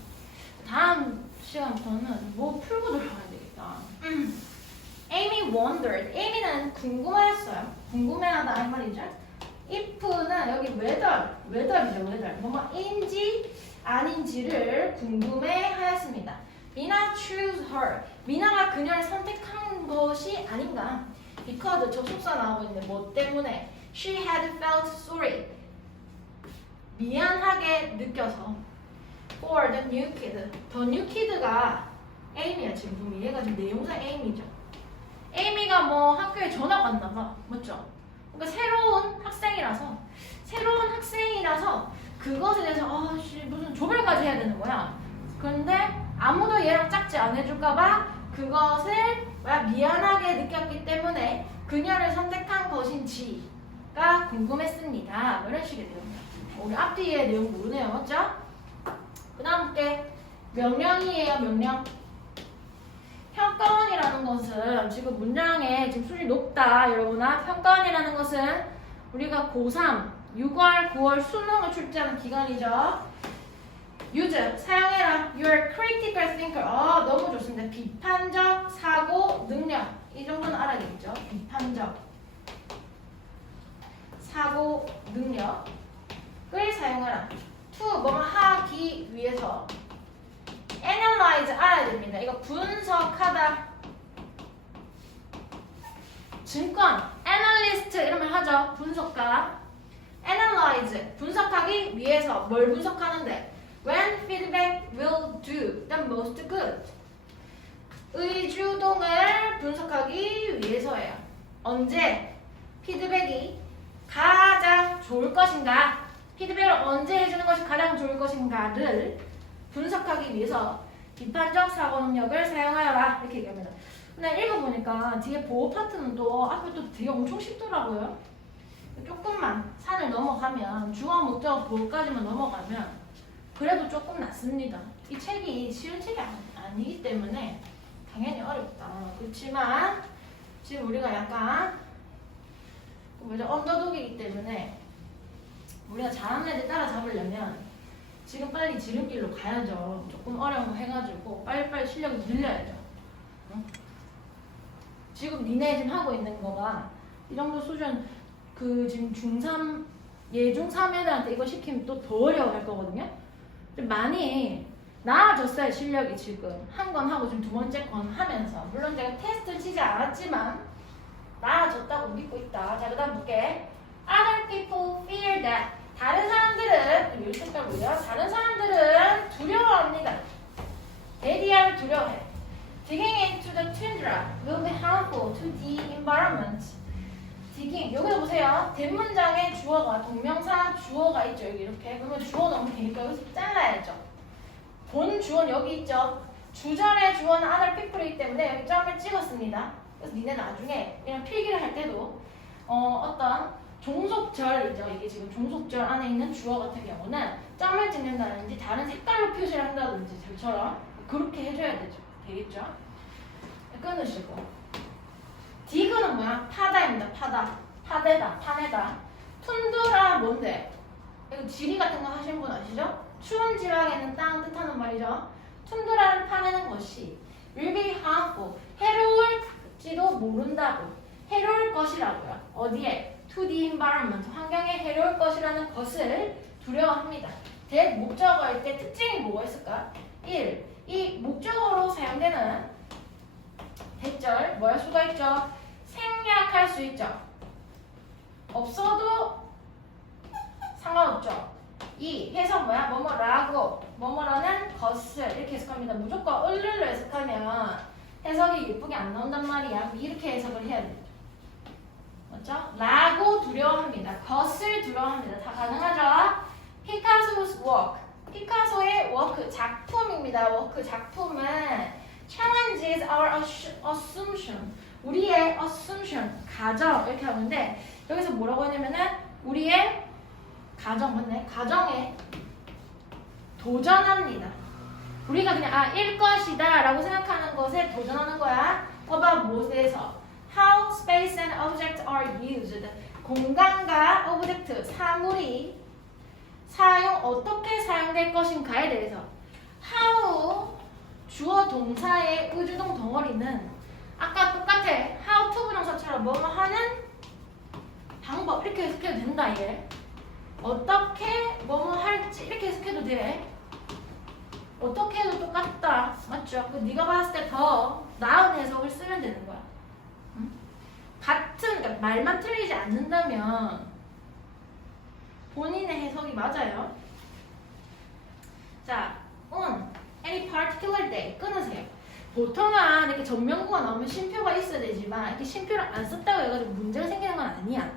다음 시간부터는 목 풀고 들어가야 되겠다. 에이미 wondered. 에이미는 궁금해했어요. 궁금해하다 이 말이죠. if는 여기 whether이죠. 뭐뭐인지 아닌지를 궁금해하였습니다. 미나 choose her. 미나가 그녀를 선택한 것이 아닌가. because 접속사 나오고 있는데 뭐 때문에? She had felt sorry. 미안하게 느껴서. For the new kid. The new kid가 에이미야 지금 보면 얘가 지금 내용사 에이미죠. 에이미가 뭐 학교에 전학 왔나 봐. 맞죠? 그러니까 새로운 학생이라서 그것에 대해서 무슨 조별까지 해야 되는 거야. 그런데 아무도 얘랑 짝지 안 해줄까봐 그것을 미안하게 느꼈기 때문에 그녀를 선택한 것인지가 궁금했습니다. 이런 식의 내용이야. 우리 앞뒤의 내용 모르네요. 맞죠? 그 다음 게 명령이에요. 명령. 평가원이라는 것은 지금 문장에 지금 수준이 높다. 여러분아. 평가원이라는 것은 우리가 고3, 6월, 9월 수능을 출제하는 기간이죠. use, 사용해라. You're a critical thinker. 너무 좋습니다. 비판적 사고 능력. 이 정도는 알아야겠죠. 비판적 사고 능력을 사용하라. to, 뭐뭐 하기 위해서. analyze, 알아야 됩니다. 이거 분석하다. 증권, analyst 이러면 하죠. 분석가. analyze, 분석하기 위해서. 뭘 분석하는데? When feedback will do the most good. 의주동을 분석하기 위해서예요. 언제 피드백이 가장 좋을 것인가, 피드백을 언제 해주는 것이 가장 좋을 것인가를 분석하기 위해서 비판적 사고 능력을 사용하여라 이렇게 얘기합니다. 근데 읽어보니까 뒤에 보호 파트는 또 앞에 또 되게 엄청 쉽더라고요. 조금만 산을 넘어가면 주어 목적 보호까지만 넘어가면 그래도 조금 낫습니다. 이 책이 쉬운 책이 아니기 때문에 당연히 어렵다. 그렇지만 지금 우리가 약간 언더독이기 때문에 우리가 잘하는 애들 따라잡으려면 지금 빨리 지름길로 가야죠. 조금 어려운 거 해가지고 빨리빨리 실력을 늘려야죠. 응? 지금 니네 지금 하고 있는 거가 이 정도 수준 그 지금 중3 예중3 애들한테 이거 시키면 또 더 어려워할 거거든요. 많이 나아졌어요. 실력이 지금 한 건 하고 지금 두 번째 건 하면서 물론 제가 테스트를 치지 않았지만 나아졌다고 믿고 있다. 자, 그 다음 볼게. Other people fear that. 다른 사람들은, 이 색깔로요. 다른 사람들은 두려워합니다. 대디아를 두려워해. Digging into the tundra will be harmful to the environment. Digging, 여기서 보세요. 대문장에 주어가, 동명사 주어가 있죠. 여기 이렇게. 그러면 주어 넣으면 되니까 여기서 잘라야죠. 본 주어는 여기 있죠. 주절의 주어는 other people이기 때문에 여기 점을 찍었습니다. 그래서 니네 나중에 이런 필기를 할 때도 어떤 종속절이죠. 이게 지금 종속절 안에 있는 주어 같은 경우는 점을 찍는다든지 다른 색깔로 표시를 한다든지 저처럼 그렇게 해줘야 되죠. 되겠죠? 끊으시고 디그는 뭐야? 파다입니다. 파다. 파대다. 파내다. 툰드라 뭔데? 이거 지리 같은 거 하신 분 아시죠? 추운 지방에는 땅 뜻하는 말이죠. 툰드라를 파내는 것이 will be harmful. 해로울지도 모른다고. 해로울 것이라고요. 어디에? To the environment. 환경에 해로울 것이라는 것을 두려워합니다. that 목적어일 때 특징이 뭐가 있을까? 1. 이 목적어로 사용되는 대절 뭐할 수가 있죠? 생략할 수 있죠. 없어도 상관없죠. 2. 해석 뭐야? 뭐뭐라고 뭐뭐라는 것을 이렇게 해석합니다. 무조건 을를로 해석하면 해석이 예쁘게 안 나온단 말이야. 이렇게 해석을 해야 돼요. 맞죠? 라고 두려워합니다. 것을 두려워합니다. 다 가능하죠? 피카소's work. 피카소의 워크 작품입니다. 워크 작품은 challenges our assumption. 우리의 assumption 가정 이렇게 하는데 여기서 뭐라고 하냐면은 우리의 가정 맞네. 가정에 도전합니다. 우리가 그냥 일 것이다 라고 생각하는 것에 도전하는 거야. about 무엇에서 how space and objects are used. 공간과 오브젝트, 사물이 어떻게 사용될 것인가에 대해서 how 주어 동사의 의주동 덩어리는 아까 똑같아. how to 부정사처럼 뭐뭐 하는 방법 이렇게 해석해도 된다 얘. 어떻게 뭐뭐 할지 이렇게 해석해도 돼. 어떻게 해도 똑같다. 맞죠? 네가 봤을 때 더 나은 해석을 쓰면 되는 거야. 응? 같은 그러니까 말만 틀리지 않는다면 본인의 해석이 맞아요. 자, on any particular day 끊으세요. 보통은 이렇게 전명구가 나오면 쉼표가 있어야 되지만 이렇게 쉼표를 안 썼다고 해가지고 문제가 생기는 건 아니야.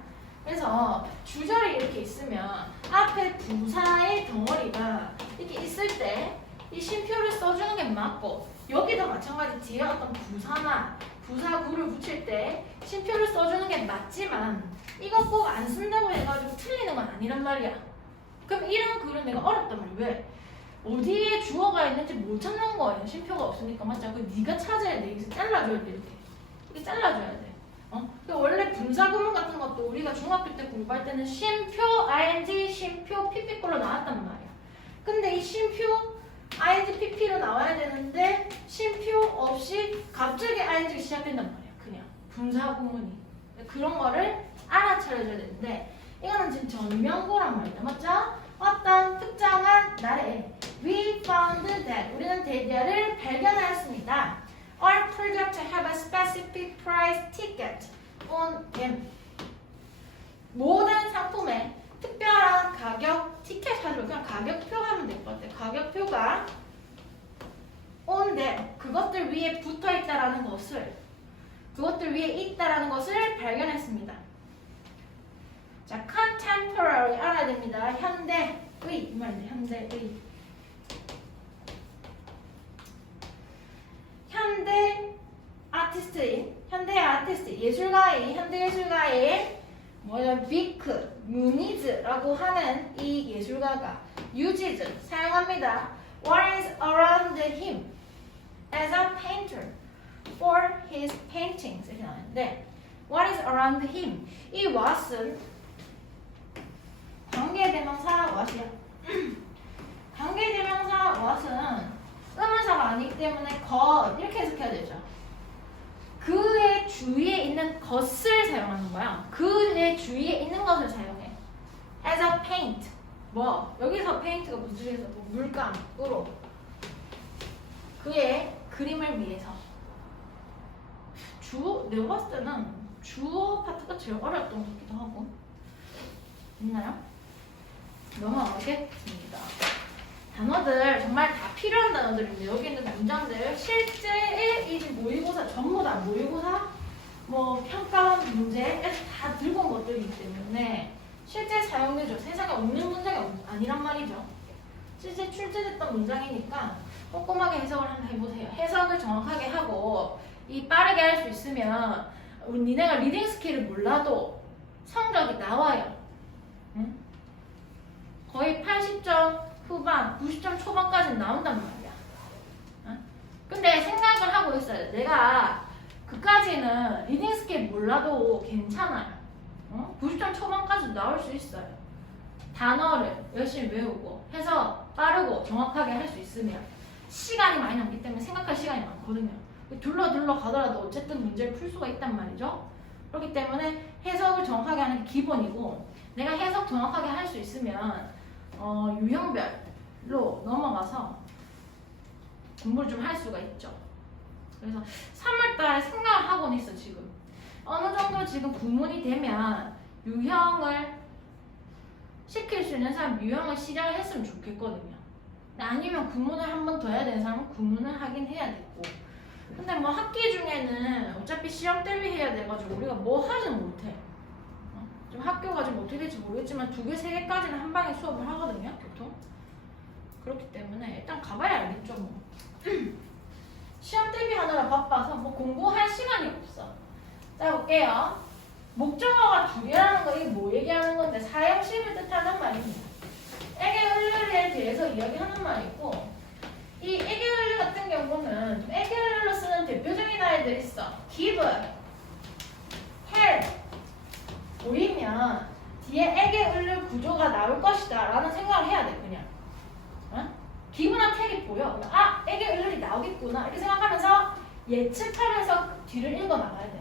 그래서 주절이 이렇게 있으면 앞에 부사의 덩어리가 이렇게 있을 때 이 쉼표를 써주는 게 맞고 여기도 마찬가지 뒤에 어떤 부사나 부사구를 붙일 때 쉼표를 써주는 게 맞지만 이거 꼭 안 쓴다고 해가지고 틀리는 건 아니란 말이야. 그럼 이런 글은 내가 어렵단 말이야. 왜? 어디에 주어가 있는지 못 찾는 거예요. 쉼표가 없으니까 맞죠? 그 네가 찾아야 돼. 여기서 잘라줘야 돼. 이렇게 잘라줘야 돼. 원래 분사구문 같은 것도 우리가 중학교 때 공부할 때는 쉼표, ing, 쉼표, pp꼴로 나왔단 말이야. 근데 이 쉼표, ing, pp로 나와야 되는데 쉼표 없이 갑자기 ing가 시작된단 말이야. 그냥 분사구문이. 그런 거를 알아차려줘야 되는데 이거는 지금 전명구란 말이다. 맞죠? 어떤 특정한 날에 we found that 우리는 대디아를 발견하였습니다. All products have a specific price ticket on them. 모든 상품에 특별한 가격 티켓 하죠. 그냥 가격표 하면 될 것 같아요. 가격표가 on them, 그것들 위에 붙어 있다라는 것을, 그것들 위에 있다라는 것을 발견했습니다. 자, contemporary 알아야 됩니다. 현대의, 이 말인데, 현대의. 현대 아티스트인, 현대 아티스트, 예술가의, 현대 예술가의 뭐냐, 비크, 뮤니즈라고 하는 이 예술가가 uses, 사용합니다. What is around him as a painter for his paintings 이렇게 나오는데, what is around him, 이 what은 관계대명사 what이야. 관계대명사 what은 의문사가 아니기 때문에 것 이렇게 해석해야 되죠. 그의 주위에 있는 것을 사용하는 거야. 그의 주위에 있는 것을 사용해. As a paint. 뭐 여기서 paint가 무슨 뜻에서 뭐 물감으로 그의 그림을 위해서. 내가 봤을 때는 주어 파트가 제일 어려웠던 것 같기도 하고. 있나요? 넘어가겠습니다. 단어들 정말 다 필요한 단어들인데 여기 있는 문장들 실제의 이 모의고사 전부 다 모의고사 뭐 평가 문제 다 들고 온 것들이기 때문에 실제 사용되죠. 세상에 없는 문장이 아니란 말이죠. 실제 출제됐던 문장이니까 꼼꼼하게 해석을 한번 해보세요. 해석을 정확하게 하고 이 빠르게 할 수 있으면 니네가 리딩 스킬을 몰라도 성적이 나와요. 응? 거의 80점 후반, 90점 초반까지는 나온단 말이야. 응? 근데 생각을 하고 있어요. 내가 그까지는 리딩 스킬 몰라도 괜찮아요. 90점 초반까지 나올 수 있어요. 단어를 열심히 외우고 해서 빠르고 정확하게 할 수 있으면 시간이 많이 남기 때문에 생각할 시간이 많거든요. 둘러 가더라도 어쨌든 문제를 풀 수가 있단 말이죠. 그렇기 때문에 해석을 정확하게 하는 게 기본이고, 내가 해석 정확하게 할 수 있으면 유형별로 넘어가서 공부를 좀 할 수가 있죠. 그래서 3월달에 생각을 하고는 있어. 지금 어느 정도 지금 구문이 되면 유형을 시킬 수 있는 사람 유형을 시작을 했으면 좋겠거든요. 아니면 구문을 한 번 더 해야 되는 사람은 구문을 하긴 해야 되고. 근데 뭐 학기 중에는 어차피 시험 대비해야 돼가지고 우리가 뭐 하진 못해. 좀 학교가 좀 어떻게 될지 모르겠지만 2개, 3개까지는 한 방에 수업을 하거든요, 보통. 그렇기 때문에 일단 가봐야 알겠죠, 뭐. 시험 대비하느라 바빠서 뭐 공부할 시간이 없어. 자, 볼게요. 목적어가 2개라는 거, 이게 뭐 얘기하는 건데, 사형식을 뜻하는 말입니다. 애계을류에 대해서 이야기하는 말이고, 이 애계을류 같은 경우는 애계을류로 쓰는 대표적인 아이들이 있어. give, help. 보이면 뒤에 애계을류 구조가 나올 것이다 라는 생각을 해야 돼. 그냥 기분한 텔이 보여. 아, 애계을류이 나오겠구나 이렇게 생각하면서 예측하면서 뒤를 읽어 나가야 돼.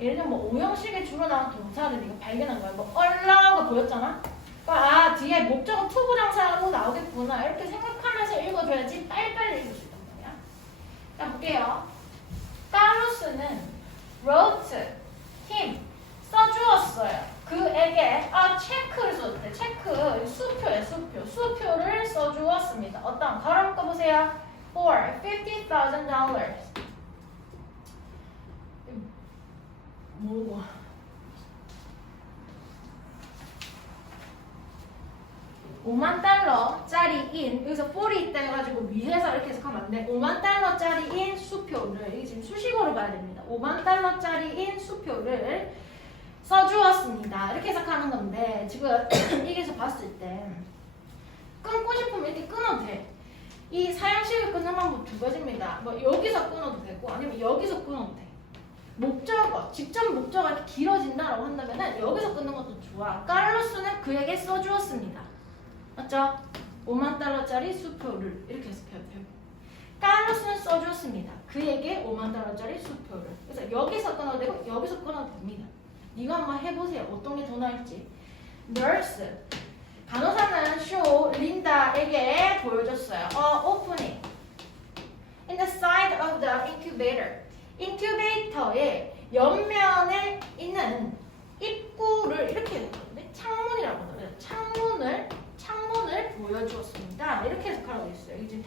예를 들면 뭐 오형식에 주로 나온 동사를 네가 발견한 거야. 뭐 얼라가 보였잖아. 그러니까 아, 뒤에 목적어 투부정사로 나오겠구나 이렇게 생각하면서 읽어줘야지 빨리빨리 읽을 수 있단 말이야. 자, 볼게요. 카루스는 wrote him, 써주었어요. 그에게 체크를 써줬대. 체크, 수표예요. 수표를 써주었습니다. 어떤 가로 묶어보세요. For $50,000. 뭐고? 5만 달러짜리인, 여기서 for이 있다 해가지고 위에서 이렇게 해석하면 안 돼. 5만 달러짜리인 수표를, 이게 지금 수식어로 봐야 됩니다. 5만 달러짜리인 수표를 써주었습니다. 이렇게 해석하는 건데, 지금 여기서 봤을 때 끊고 싶으면 이렇게 끊어도 돼. 이 사형식을 끊는 방법 2가지입니다. 뭐 여기서 끊어도 되고 아니면 여기서 끊어도 돼. 목적어, 직접 목적어가 이렇게 길어진다라고 한다면은 여기서 끊는 것도 좋아. 카를로스는 그에게 써주었습니다. 맞죠? 5만 달러짜리 수표를 이렇게 해석해야 돼요. 카를로스는 써주었습니다. 그에게 5만 달러짜리 수표를. 그래서 여기서 끊어도 되고 여기서 끊어도 됩니다. 이거 한번 해보세요. 어떤 게 더 나을지. nurse, 간호사는 린다에게 보여줬어요. opening in the side of the incubator. 인큐베이터의 옆면에 있는 입구를 이렇게 해야 되거든요. 창문이라고 하거든요. 창문을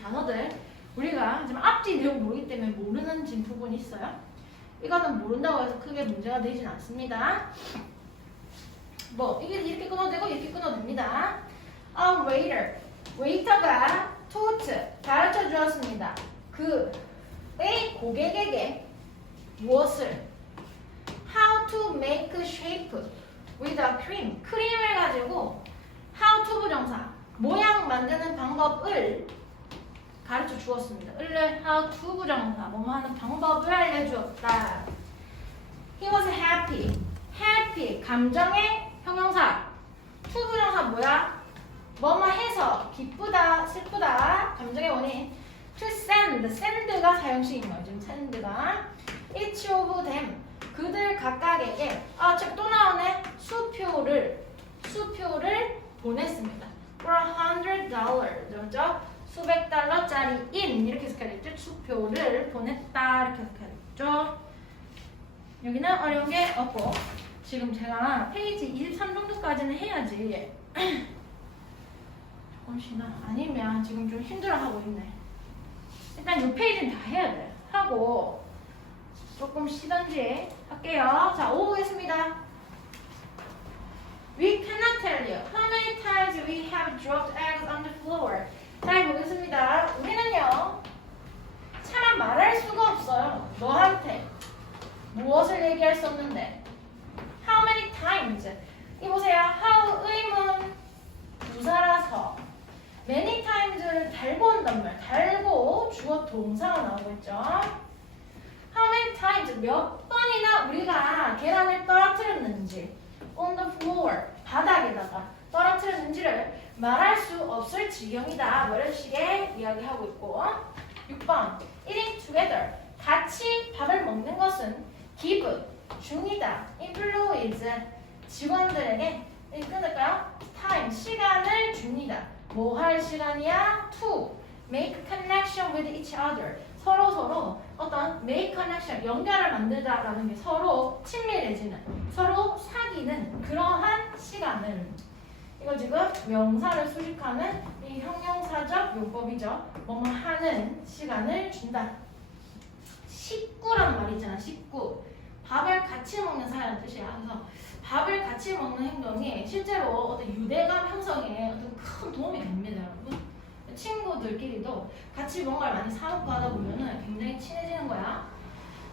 단어들 우리가 지금 앞뒤 내용 모르기 때문에 모르는 지금 부분이 있어요. 이거는 모른다고 해서 크게 문제가 되진 않습니다. 뭐 이게 이렇게 끊어도 되고 이렇게 끊어도 됩니다. A waiter, 웨이터가 taught, 가르쳐 주었습니다. 그 A 고객에게 무엇을 how to make shape with a cream, 크림을 가지고 how to 부정사 모양 만드는 방법을 가르쳐 주었습니다. 을을 how to 부정사 뭐뭐 하는 방법을 알려주었다. He was happy, happy 감정의 형용사. to 부정사 뭐야? 뭐뭐 해서 기쁘다, 슬프다, 감정의 원인. to send, send가 사용식인 거예요. 지금 send가 each of them, 그들 각각에게 또 나오네. 수표를 보냈습니다. for $100, 그죠? 수백 달러짜리인 이렇게 해석해야 되겠죠? 수표를 보냈다 이렇게 해석해야 되겠죠? 여기는 어려운 게 없고 지금 제가 페이지 23 정도까지는 해야지 조금 쉬나? 아니면 지금 좀 힘들어하고 있네. 일단 이 페이지는 다 해야 돼. 하고 조금 쉬던지 할게요. 자, 5 보겠습니다. We cannot tell you how many times we have dropped eggs on the floor. 잘 보겠습니다. 우리는요 차마 말할 수가 없어요. 너한테 무엇을 얘기할 수 없는데 how many times 이 보세요. how 의문 부사라서 many times를 달고 온단 말. 달고 주어 동사가 나오고 있죠. how many times 몇 번이나 우리가 계란을 떨어뜨렸는지 on the floor 바닥에다가 떨어뜨렸는지를 말할 수 없을 지경이다. 뭐 이런 식의 이야기하고 있고 6번 eating together 같이 밥을 먹는 것은 give 줍니다. employees 직원들에게 끊을까요? time 시간을 줍니다. 뭐 할 시간이야? to make connection with each other 서로 어떤 make connection 연결을 만들다라는 게 서로 친밀해지는 서로 사귀는 그러한 시간을 이거 지금 명사를 수식하는 이 형용사적 용법이죠. 뭐뭐 하는 시간을 준다. 식구란 말이 있잖아. 식구. 밥을 같이 먹는 사이라는 뜻이야. 그래서 밥을 같이 먹는 행동이 실제로 어떤 유대감 형성에 어떤 큰 도움이 됩니다, 여러분. 친구들끼리도 같이 뭔가를 많이 사먹고 하다 보면은 굉장히 친해지는 거야.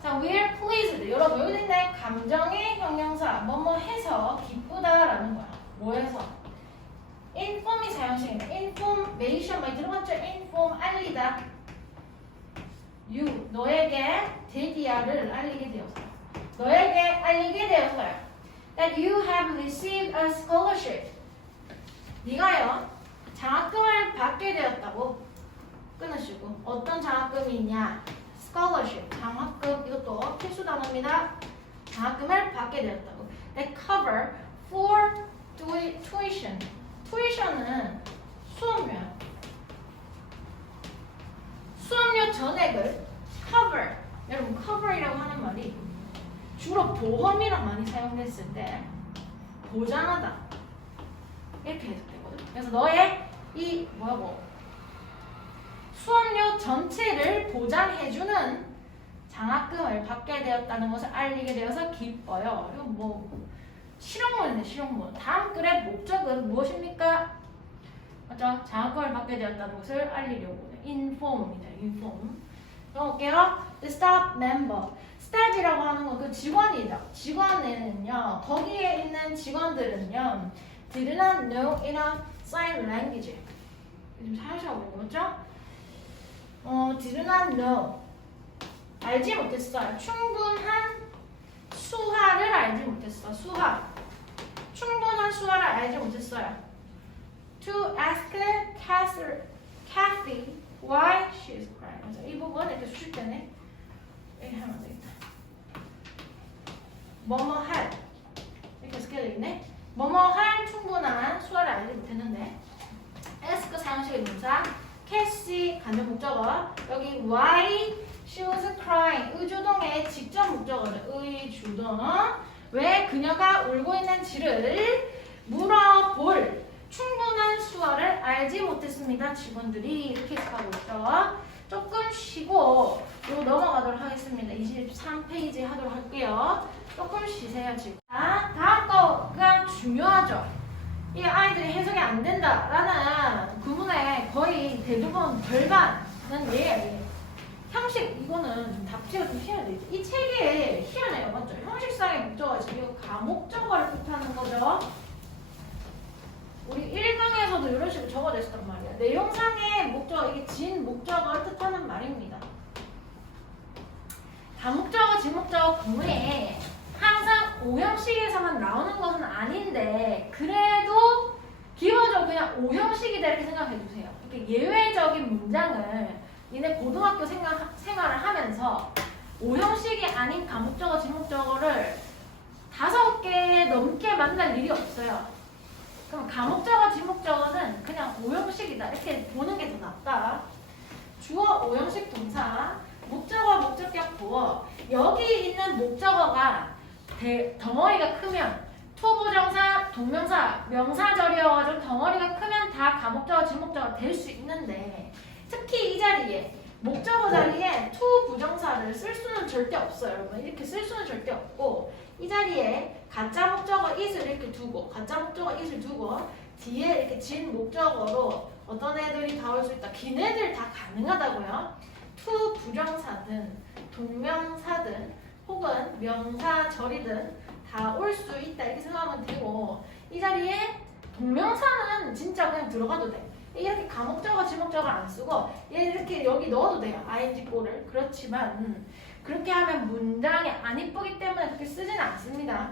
자, we're pleased. 여러분, 여기 있네. 감정의 형용사. 뭐뭐 해서 기쁘다라는 거야. 뭐 해서? inform이 사용식입니다. information 많이 들어봤죠? inform, 알리다. you, 너에게 데디아를 알리게 되었어요. 너에게 알리게 되었어요. That you have received a scholarship. 네가요, 장학금을 받게 되었다고. 끊으시고. 어떤 장학금이 있냐? scholarship, 장학금. 이것도 필수 단어입니다. 장학금을 받게 되었다고. That cover for tuition. tuition은 수업료야. 수업료 전액을 cover. 여러분, cover이라고 하는 말이 주로 보험이랑 많이 사용됐을 때 보장하다 이렇게 해석되거든. 그래서 너의 이 수업료 전체를 보장해주는 장학금을 받게 되었다는 것을 알리게 되어서 기뻐요. 이거 뭐 실용문이네, 실용문. 다음 글의 목적은 무엇입니까? 맞죠? 장학금을 받게 되었다는 것을 알리려고. inform입니다. inform. 볼게요. The staff member. staff이라고 하는 건 그 직원이다. 직원에는요, 거기에 있는 직원들은요, did not know enough sign language. 지금 사용하고 있는 거죠? did not know. 알지 못했어요. 충분한 수화를 알지 못했어. 수화. 충분한 수화를 알지 못했어요. To ask Kathy why she is crying. 그래서 이 부분 이렇게 수실 때네. 이렇게 하면 되겠다. 뭐뭐 할. 이렇게 쓰게 되겠네. 뭐뭐 할 충분한 수화를 알지 못했는데. ask 사용식의 동사. Kathy 간접 목적어. 여기 why she was crying. 의주동의 직접 목적어는 의주동. 왜 그녀가 울고 있는지를 물어볼 충분한 수어를 알지 못했습니다. 직원들이 이렇게 해석하고 있죠. 조금 쉬고 이거 넘어가도록 하겠습니다. 23페이지 하도록 할게요. 조금 쉬세요 지금. 자, 다음 거가 중요하죠. 이 아이들이 해석이 안 된다라는 구문의 거의 대부분 절반은 얘예요. 형식 이거는 답지가 좀 희한해야 되지. 이 책이 희한해요, 맞죠? 형식상의 목적어가 지금 가목적어를 뜻하는 거죠. 우리 1강에서도 이런 식으로 적어냈었단 말이야. 내용상의 목적어, 이게 진 목적어를 뜻하는 말입니다. 다목적어, 진목적어 구문이 항상 오형식에서만 나오는 것은 아닌데 그래도 기본적으로 그냥 오형식이다 이렇게 생각해 주세요. 이렇게 예외적인 문장을 니네 고등학교 생활을 하면서 오형식이 아닌 다목적어, 진목적어를 5개 넘게 만날 일이 없어요. 그럼 가목적어, 진목적어는 그냥 오형식이다 이렇게 보는 게 더 낫다. 주어, 오형식 동사, 목적어, 목적격, 보어. 여기 있는 목적어가 덩어리가 크면 투부정사, 동명사, 명사절이어가지고 덩어리가 크면 다 가목적어, 진목적어 될 수 있는데 특히 이 자리에 목적어 자리에 투부정사를 쓸 수는 절대 없어요. 여러분 이렇게 쓸 수는 절대 없고 이 자리에 가짜 목적어 is를 이렇게 두고 가짜 목적어 is를 두고 뒤에 이렇게 진 목적어로 어떤 애들이 다 올 수 있다. 긴 애들 다 가능하다고요. 투부정사든 동명사든 혹은 명사절이든 다 올 수 있다 이렇게 생각하면 되고 이 자리에 동명사는 진짜 그냥 들어가도 돼. 이렇게 가목적어, 지목적어 안 쓰고 얘 이렇게 여기 넣어도 돼요. ing 꼴을. 그렇지만 그렇게 하면 문장이 안 이쁘기 때문에 그렇게 쓰지는 않습니다.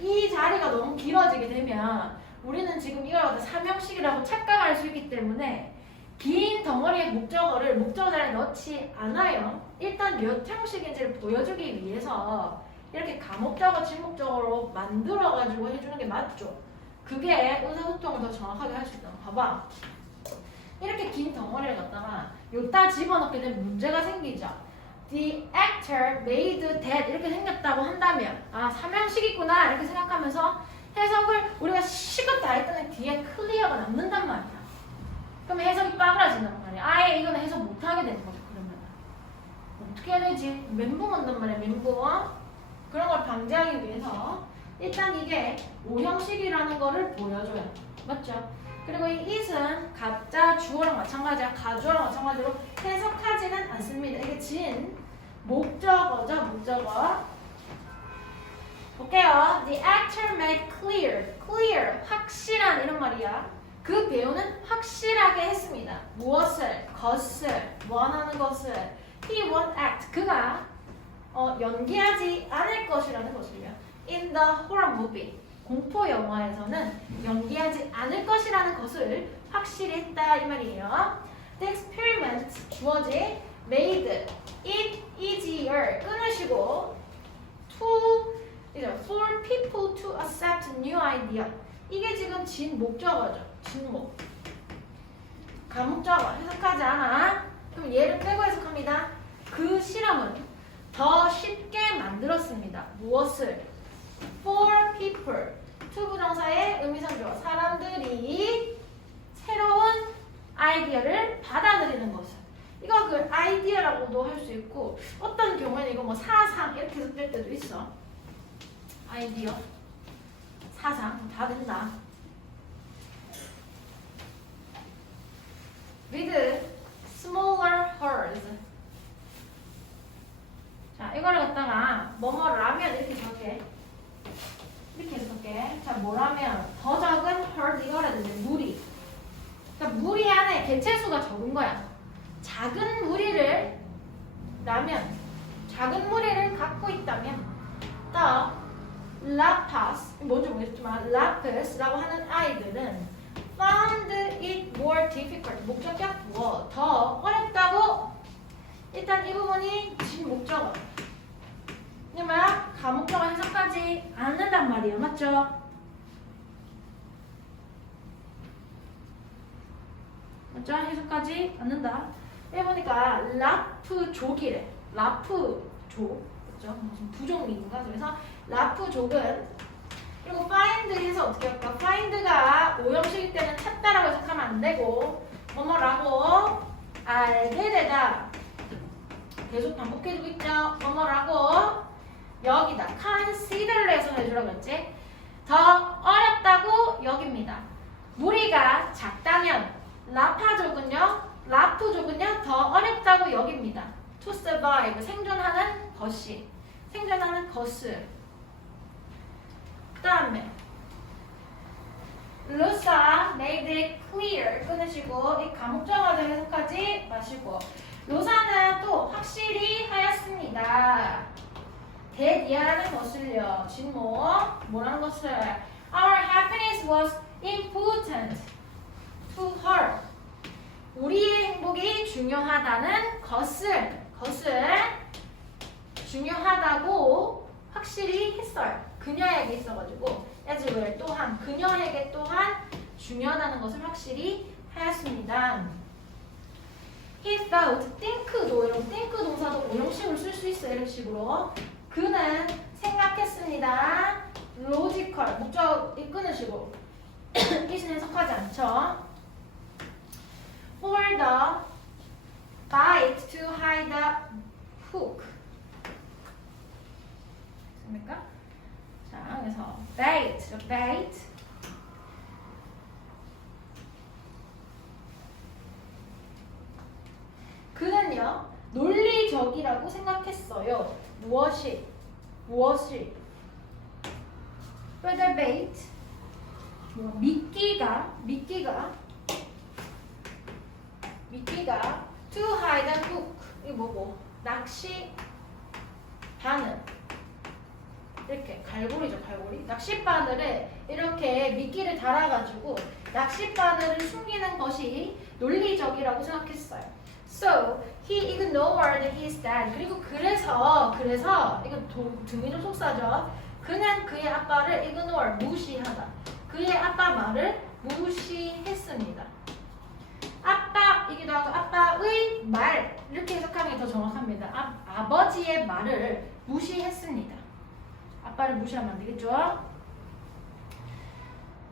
이 자리가 너무 길어지게 되면 우리는 지금 이걸 갖다 삼형식이라고 착각할 수 있기 때문에 긴 덩어리의 목적어를 목적어 자리에 넣지 않아요. 일단 몇 형식인지를 보여주기 위해서 이렇게 가목적어, 진목적어로 만들어가지고 해주는 게 맞죠. 그게 의사소통을 더 정확하게 할 수 있다. 봐봐. 이렇게 긴 덩어리를 갖다가 여기다 집어넣게 되면 문제가 생기죠. The actor made that 이렇게 생겼다고 한다면 아, 삼형식이구나 이렇게 생각하면서 해석을 우리가 시급 다 했더니 뒤에 클리어가 남는단 말이야. 그럼 해석이 빠그라진단 말이야. 아예 이거는 해석 못하게 되는 거죠. 그러면 어떻게 해야 되지? 멘붕 온단 말이야. 멘붕. 그런 걸 방지하기 위해서 일단 이게 오형식이라는 거를 보여줘요. 맞죠? 그리고 이 it은 가짜 주어랑 마찬가지야. 가주어랑 마찬가지로 해석하지는 않습니다. 이게 진 목적어죠. 목적어. 볼게요. The actor made clear. clear. 확실한 이런 말이야. 그 배우는 확실하게 했습니다. 무엇을? 것을. 원하는 것을. He won't act. 그가 연기하지 않을 것이라는 것이며 In the horror movie. 공포 영화에서는 연기하지 않을 것이라는 것을 확실히 했다 이 말이에요. The experiment 주어지 made it easier 끊으시고 for people to accept new idea. 이게 지금 진 목적어죠. 진목. 가목적어 해석하지 않아. 그럼 얘를 빼고 해석합니다. 그 실험은 더 쉽게 만들었습니다. 무엇을? For people. 투부정사의 의미상주어. 사람들이 새로운 아이디어를 받아들이는 것을. 이거 그 아이디어라고도 할 수 있고 어떤 경우에는 이거 뭐 사상 이렇게 해석될 때도 있어. 아이디어, 사상 다 된다. With smaller herds. 자, 이거를 갖다가 뭐뭐라면 이렇게 적게 이렇게 해석할게. 자, 뭐라면 더 적은 herd 이거라 되는데 무리. 그러니까 무리 안에 개체수가 적은 거야. 작은 무리를 라면 작은 무리를 갖고 있다면 the lapis 뭔지 모르겠지만 lapus라고 하는 아이들은 found it more difficult. 목적격 부어 더 어렵다고. 일단 이 부분이 진 목적어. 그러면 가목적어 해석하지 않는단 말이에요. 맞죠? 맞죠? 해석하지 않는다. 여기 보니까 라프족이래. 라프족. 그죠? 무슨 부족민인가? 그래서 라프족은 그리고 find 해서 어떻게 할까? find가 오형식일 때는 찾다라고 해석하면 안 되고 뭐뭐라고 알게 되다. 계속 반복해주고 있죠. 뭐뭐라고 여기다 consider를 해서 해주라고 했지. 더 어렵다고 여깁니다. 무리가 작다면 라프족은요 더 어렵다고 여깁니다. to survive 생존하는 것이 생존하는 것을. 그 다음에 루사 made it clear 끊으시고 이 가목적어를 해석하지 마시고 로사는 또 확실히 하였습니다. 대디아라는 것을요. 진모 뭐라는 것을 Our happiness was important to her. 우리의 행복이 중요하다는 것을 중요하다고 확실히 했어요. 그녀에게 있어가지고 as well 또한 그녀에게 또한 중요하다는 것을 확실히 하였습니다. He thought think도 이런 think 동사도 오형식으로 쓸 수 있어요. 이런 식으로 그는 생각했습니다. logical 목적 끊으시고 이신 해석하지 않죠. For the bite to hide the hook. 됐습니까? 자, 그래서 bait. 그는요 논리적이라고 생각했어요. 무엇이? Whether bait 미끼가 to hide the hook 이 뭐고? 낚시 바늘 이렇게 갈고리죠. 낚싯바늘에 이렇게 미끼를 달아가지고 낚싯바늘을 숨기는 것이 논리적이라고 생각했어요. So he ignored his dad. 그리고 그래서 이거 등위로 속사죠. 그는 그의 아빠를 ignore 무시하다. 그의 아빠 말을 무시했습니다. 아빠이기도 하고 아빠의 말 이렇게 해석하는 게 더 정확합니다. 아버지의 말을 무시했습니다. 아빠를 무시하면 안 되겠죠?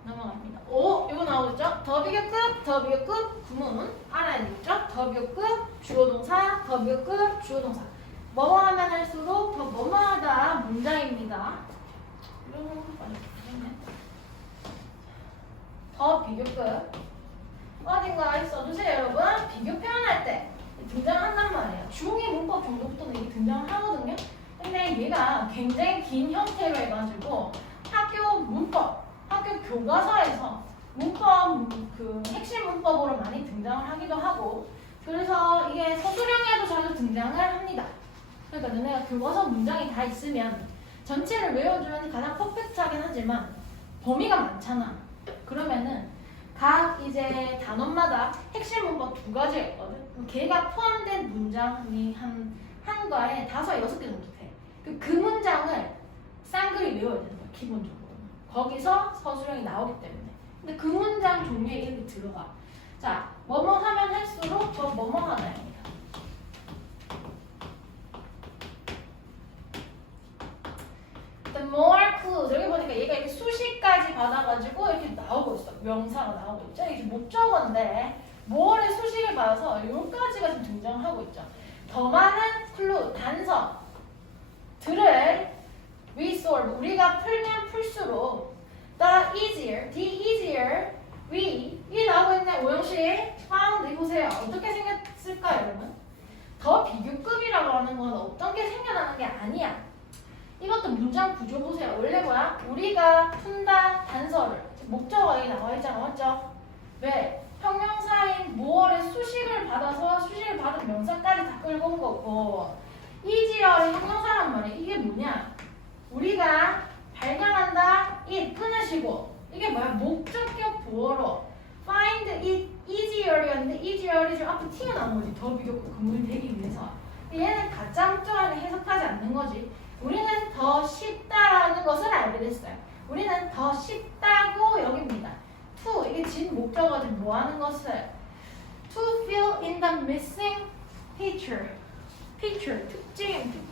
넘어갑니다. 이거 나오겠죠? 더 비교급 구문 알아야 되겠죠? 더 비교급 주어동사, 더 비교급 주어동사. 뭐뭐 하면 할수록 더 뭐뭐하다 문장입니다. 더 비교급 어딘가에 써주세요 여러분. 비교 표현할 때 등장한단 말이에요. 중2 문법 정도부터는 이게 등장을 하거든요. 근데 얘가 굉장히 긴 형태로 해가지고 학교 교과서에서 문법 그 핵심 문법으로 많이 등장을 하기도 하고 그래서 이게 서술형에도 자주 등장을 합니다. 그러니까 너네가 교과서 문장이 다 있으면 전체를 외워주면 가장 퍼펙트하긴 하지만 범위가 많잖아. 그러면은 각 이제 단원마다 핵심 문법 2가지가 있거든. 걔가 포함된 문장이 한 과에 5, 6개 정도 돼. 그 문장을 쌍글이 외워야 되는 거야, 기본적으로. 거기서 서술형이 나오기 때문에. 근데 그 문장 종류에 이름이 들어가. 자, 뭐뭐 하면 할수록 더 뭐뭐 하다입니다. The more clues. 여기 보니까 얘가 이렇게 수식까지 받아가지고 이렇게 나오고 있어. 명사가 나오고 있죠. 이게 목적어인데 more의 수식을 받아서 여기까지가 지금 등장하고 있죠. 더 많은 clue, 단서들을 we solve, 우리가 풀면 풀수록 the easier we 이 나오고 있는 오형식 found 보세요. 어떻게 생겼을까요, 여러분? 더 비교급이라고 하는 건 어떤 게 생겨나는 게 아니야. 이것도 문장 구조 보세요. 원래 뭐야? 우리가 푼다 단서를 목적어가 나와 있잖아, 맞죠? 왜? 형용사인 more의 수식을 받아서 수식을 받은 명사까지 다 끌고 온 거고 easier의 형용사란 말이야. 이게 뭐냐? 우리가 발견한다 it 끊으시고 이게 뭐야? 목적격 보어로 find it easier이었는데 easier이 좀 앞에 튀어나온 거지. 더 비교급 구문이 되기 위해서. 얘는 가짜 목적어는 해석하지 않는 거지. 우리는 더 쉽다라는 것을 알게 됐어요. 우리는 더 쉽다고 여깁니다. to 이게 진 목적어지 뭐 하는 것을 to fill in the missing feature 특징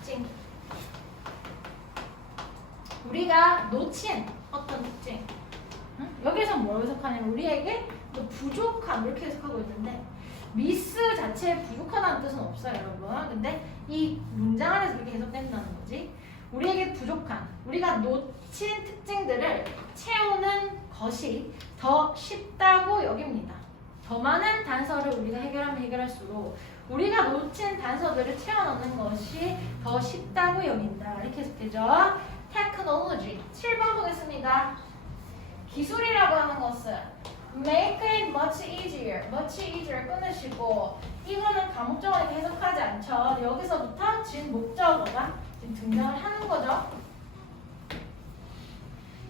우리가 놓친 어떤 여기서 뭘 해석하냐면 우리에게 뭐 부족함 이렇게 해석하고 있는데 미스 자체에 부족하다는 뜻은 없어요, 여러분. 근데 이 문장 안에서 이렇게 해석된다는 거지. 우리에게 부족한, 우리가 놓친 특징들을 채우는 것이 더 쉽다고 여깁니다. 더 많은 단서를 우리가 해결하면 해결할수록 우리가 놓친 단서들을 채워넣는 것이 더 쉽다고 여긴다. 이렇게 해석되죠. Technology. 7번 보겠습니다. 기술이라고 하는 것은 make it much easier. much easier 끊으시고 이거는 가목적으로 해석하지 않죠. 여기서부터 진 목적어가 지금 등장을 하는 거죠.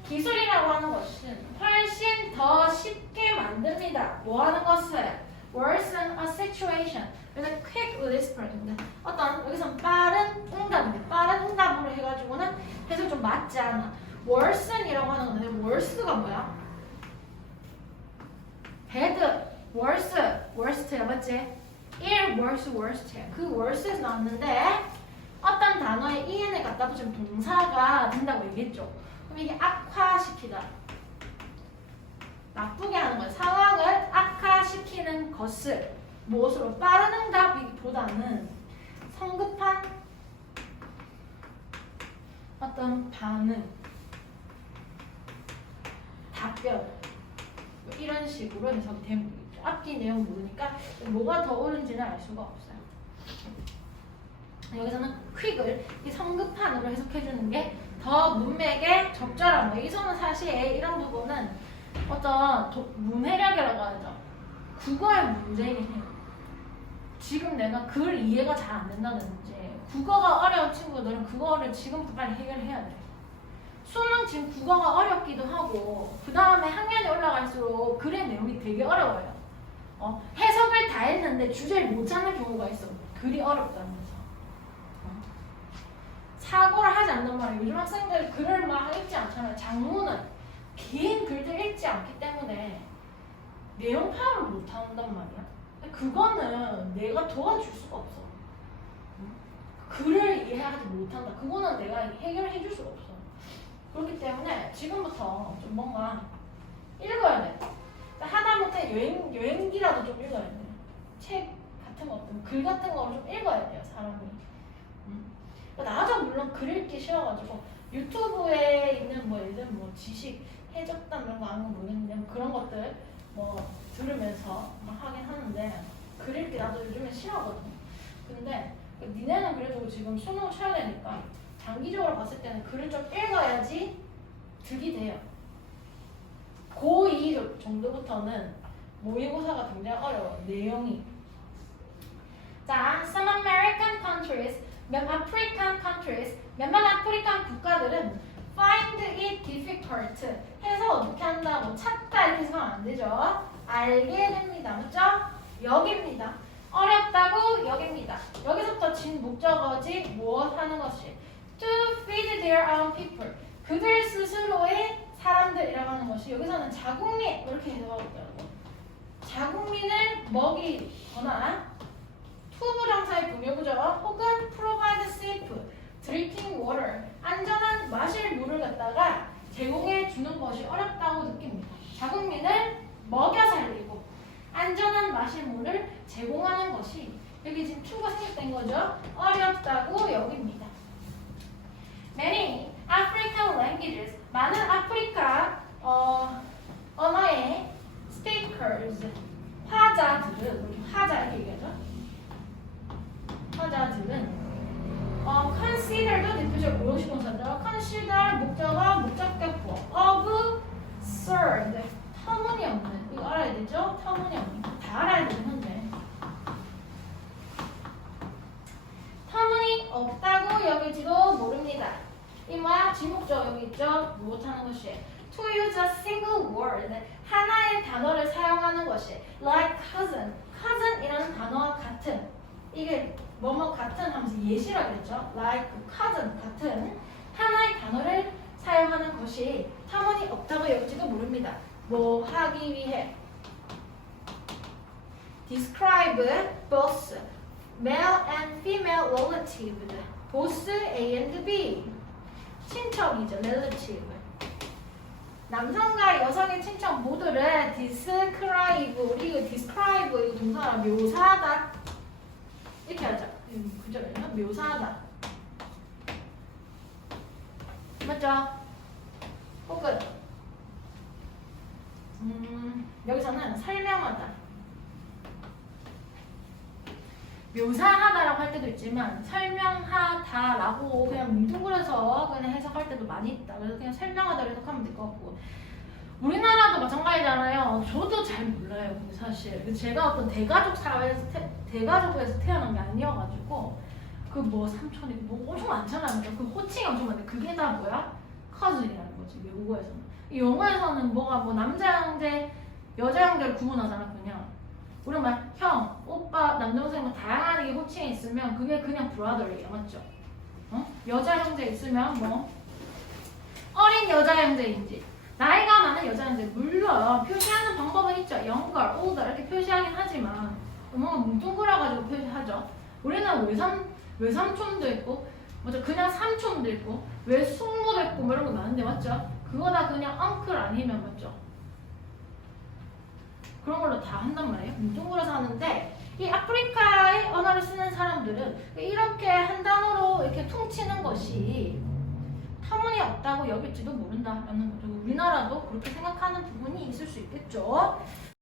기술이라고 하는 것은 훨씬 더 쉽게 만듭니다. 뭐 하는 것을? worsen a situation. 그래서 quick whisper입니다. 어떤 여기서 빠른 응답입니다. 빠른 응답으로 해가지고는 해석 좀 맞지 않아. worsen이라고 하는 건데 worse가 뭐야? bad, worse, worst야 맞지? ir, worse, worst야. 그 worse에서 나왔는데 어떤 단어에 en을 갖다 붙이면 동사가 된다고 얘기했죠. 그럼 이게 악화시키다. 나쁘게 하는 거예요. 상황을 악화시키는 것을 무엇으로? 빠른 응답보다는 성급한 어떤 반응, 답변 뭐 이런 식으로 해석이 되는 거죠. 앞뒤 내용 모르니까 뭐가 더 옳은지는 알 수가 없어요. 여기서는 퀵을 이 성급한으로 해석해주는 게 더 문맥에 적절한 거예요. 여기서는 사실 이런 부분은 어떤 문해력이라고 하죠. 국어의 문제이긴 해요. 지금 내가 글 이해가 잘 안 된다든지 국어가 어려운 친구들은 그거를 지금부터 빨리 해결해야 돼. 수능 지금 국어가 어렵기도 하고 그 다음에 학년이 올라갈수록 글의 내용이 되게 어려워요. 해석을 다 했는데 주제를 못 찾는 경우가 있어. 글이 어렵다면서. 사고를 하지 않는 말이에요. 요즘 학생들 글을 막 읽지 않잖아요. 장문은 긴 글들 읽지 않기 때문에 내용 파악을 못 한단 말이야. 그거는 내가 도와줄 수가 없어. 글을 이해하지 못한다. 그거는 내가 해결해 줄 수가 없어. 그렇기 때문에 지금부터 좀 뭔가 읽어야 돼. 하다못해 여행기라도 좀 읽어야 돼. 책 같은 거, 글 같은 거를 좀 읽어야 돼요, 사람이. 나도 물론 글 읽기 쉬워가지고 유튜브에 있는 뭐 예를 들면 뭐 지식 해적단 이런 거 아는 거 모르겠는데 뭐 그런 것들 뭐 들으면서 막 하긴 하는데 글 읽기 나도 요즘에 싫어하거든. 근데 니네는 그래도 지금 수능 쳐야 되니까 장기적으로 봤을 때는 글을 좀 읽어야지 득이 돼요. 고2 정도부터는 모의고사가 굉장히 어려워, 내용이. 자, some American countries, African countries, 몇몇 아프리칸 국가들은 find it difficult 해서 어떻게 한다고 찾다 이렇게 해서는 안 되죠. 알게 됩니다. 맞죠? 여깁니다. 어렵다고 여깁니다. 여기서부터 진 목적어지 무엇 하는 것이 to feed their own people. 그들 스스로의 사람들이라고 하는 것이 여기서는 자국민 이렇게 해석하고 있더라고. 자국민을 먹이거나 투부정사의 분류구죠. 혹은 provide safe drinking water. 안전한 마실 물을 갖다가 제공해 주는 것이 어렵다고 느낍니다. 자국민을 먹여 살리고 안전한 마실 물을 제공하는 것이 여기 지금 추가 생략된 거죠. 어렵다고 여깁니다. Many African languages. 많은 아프리카 언어의 speakers. 화자들은 화자 이렇게 얘기하죠. 화자들은 consider도 대표적 고용시동사죠. consider 목적어 목적격보 of served 터무니없는 이거 알아야 되죠? 터무니없는 다 알아야 되는데 터무니없다고 여길지도 모릅니다. 이 뭐야? 지목적 여기 있죠? 무엇하는 것이 to use a single word 하나의 단어를 사용하는 것이 like cousin cousin이라는 단어와 같은 이게 뭐뭐 같은 하면서 예시라 그랬죠. like cousin 같은 하나의 단어를 사용하는 것이 터무니없다고 여길지도 모릅니다. 뭐 하기 위해 describe both male and female relatives both A and B 친척이죠. relative 남성과 여성의 친척 모두를 describe, 우리 이거 describe 이거 동사가 묘사하다 이렇게 하자. 그죠? 묘사하다. 맞죠? 혹은 여기서는 설명하다. 묘사하다라고 할 때도 있지만 설명하다라고 그냥 뭉뚱그려서 그냥 해석할 때도 많이 있다. 그래서 그냥 설명하다로 해석하면 될 것 같고 우리나라도 마찬가지잖아요. 저도 잘 몰라요. 근데 사실 제가 어떤 대가족 사회에서 대가족에서 태어난 게 아니어가지고 그 뭐 삼촌이 뭐 엄청 많잖아요. 그 호칭이 엄청 많은데 그게 다 뭐야? 커즐이라는 거지 외국어에서는. 이 영어에서는 뭐가 뭐 남자 형제, 여자 형제를 구분하잖아 그냥. 우리 막 형, 오빠, 남동생 뭐 다양하게 호칭이 있으면 그게 그냥 브라더예요, 맞죠? 어? 여자 형제 있으면 뭐 어린 여자 형제인지 나이가 많은 여자 형제 물론 표시하는 방법은 있죠. younger, older 이렇게 표시하긴 하지만 뭔가 뭉뚱그려가지고 표시하죠. 우리는 외삼촌도 있고 맞죠? 그냥 삼촌도 있고 외숙모도 있고 뭐 이런 거 많은데 맞죠? 그거 다 그냥 uncle 아니면 맞죠? 그런 걸로 다 한단 말이에요. 뭉뚱그려서 하는데 이 아프리카의 언어를 쓰는 사람들은 이렇게 한 단어로 이렇게 퉁치는 것이 터무니없다고 여길지도 모른다라는 거죠. 우리나라도 그렇게 생각하는 부분이 있을 수 있겠죠.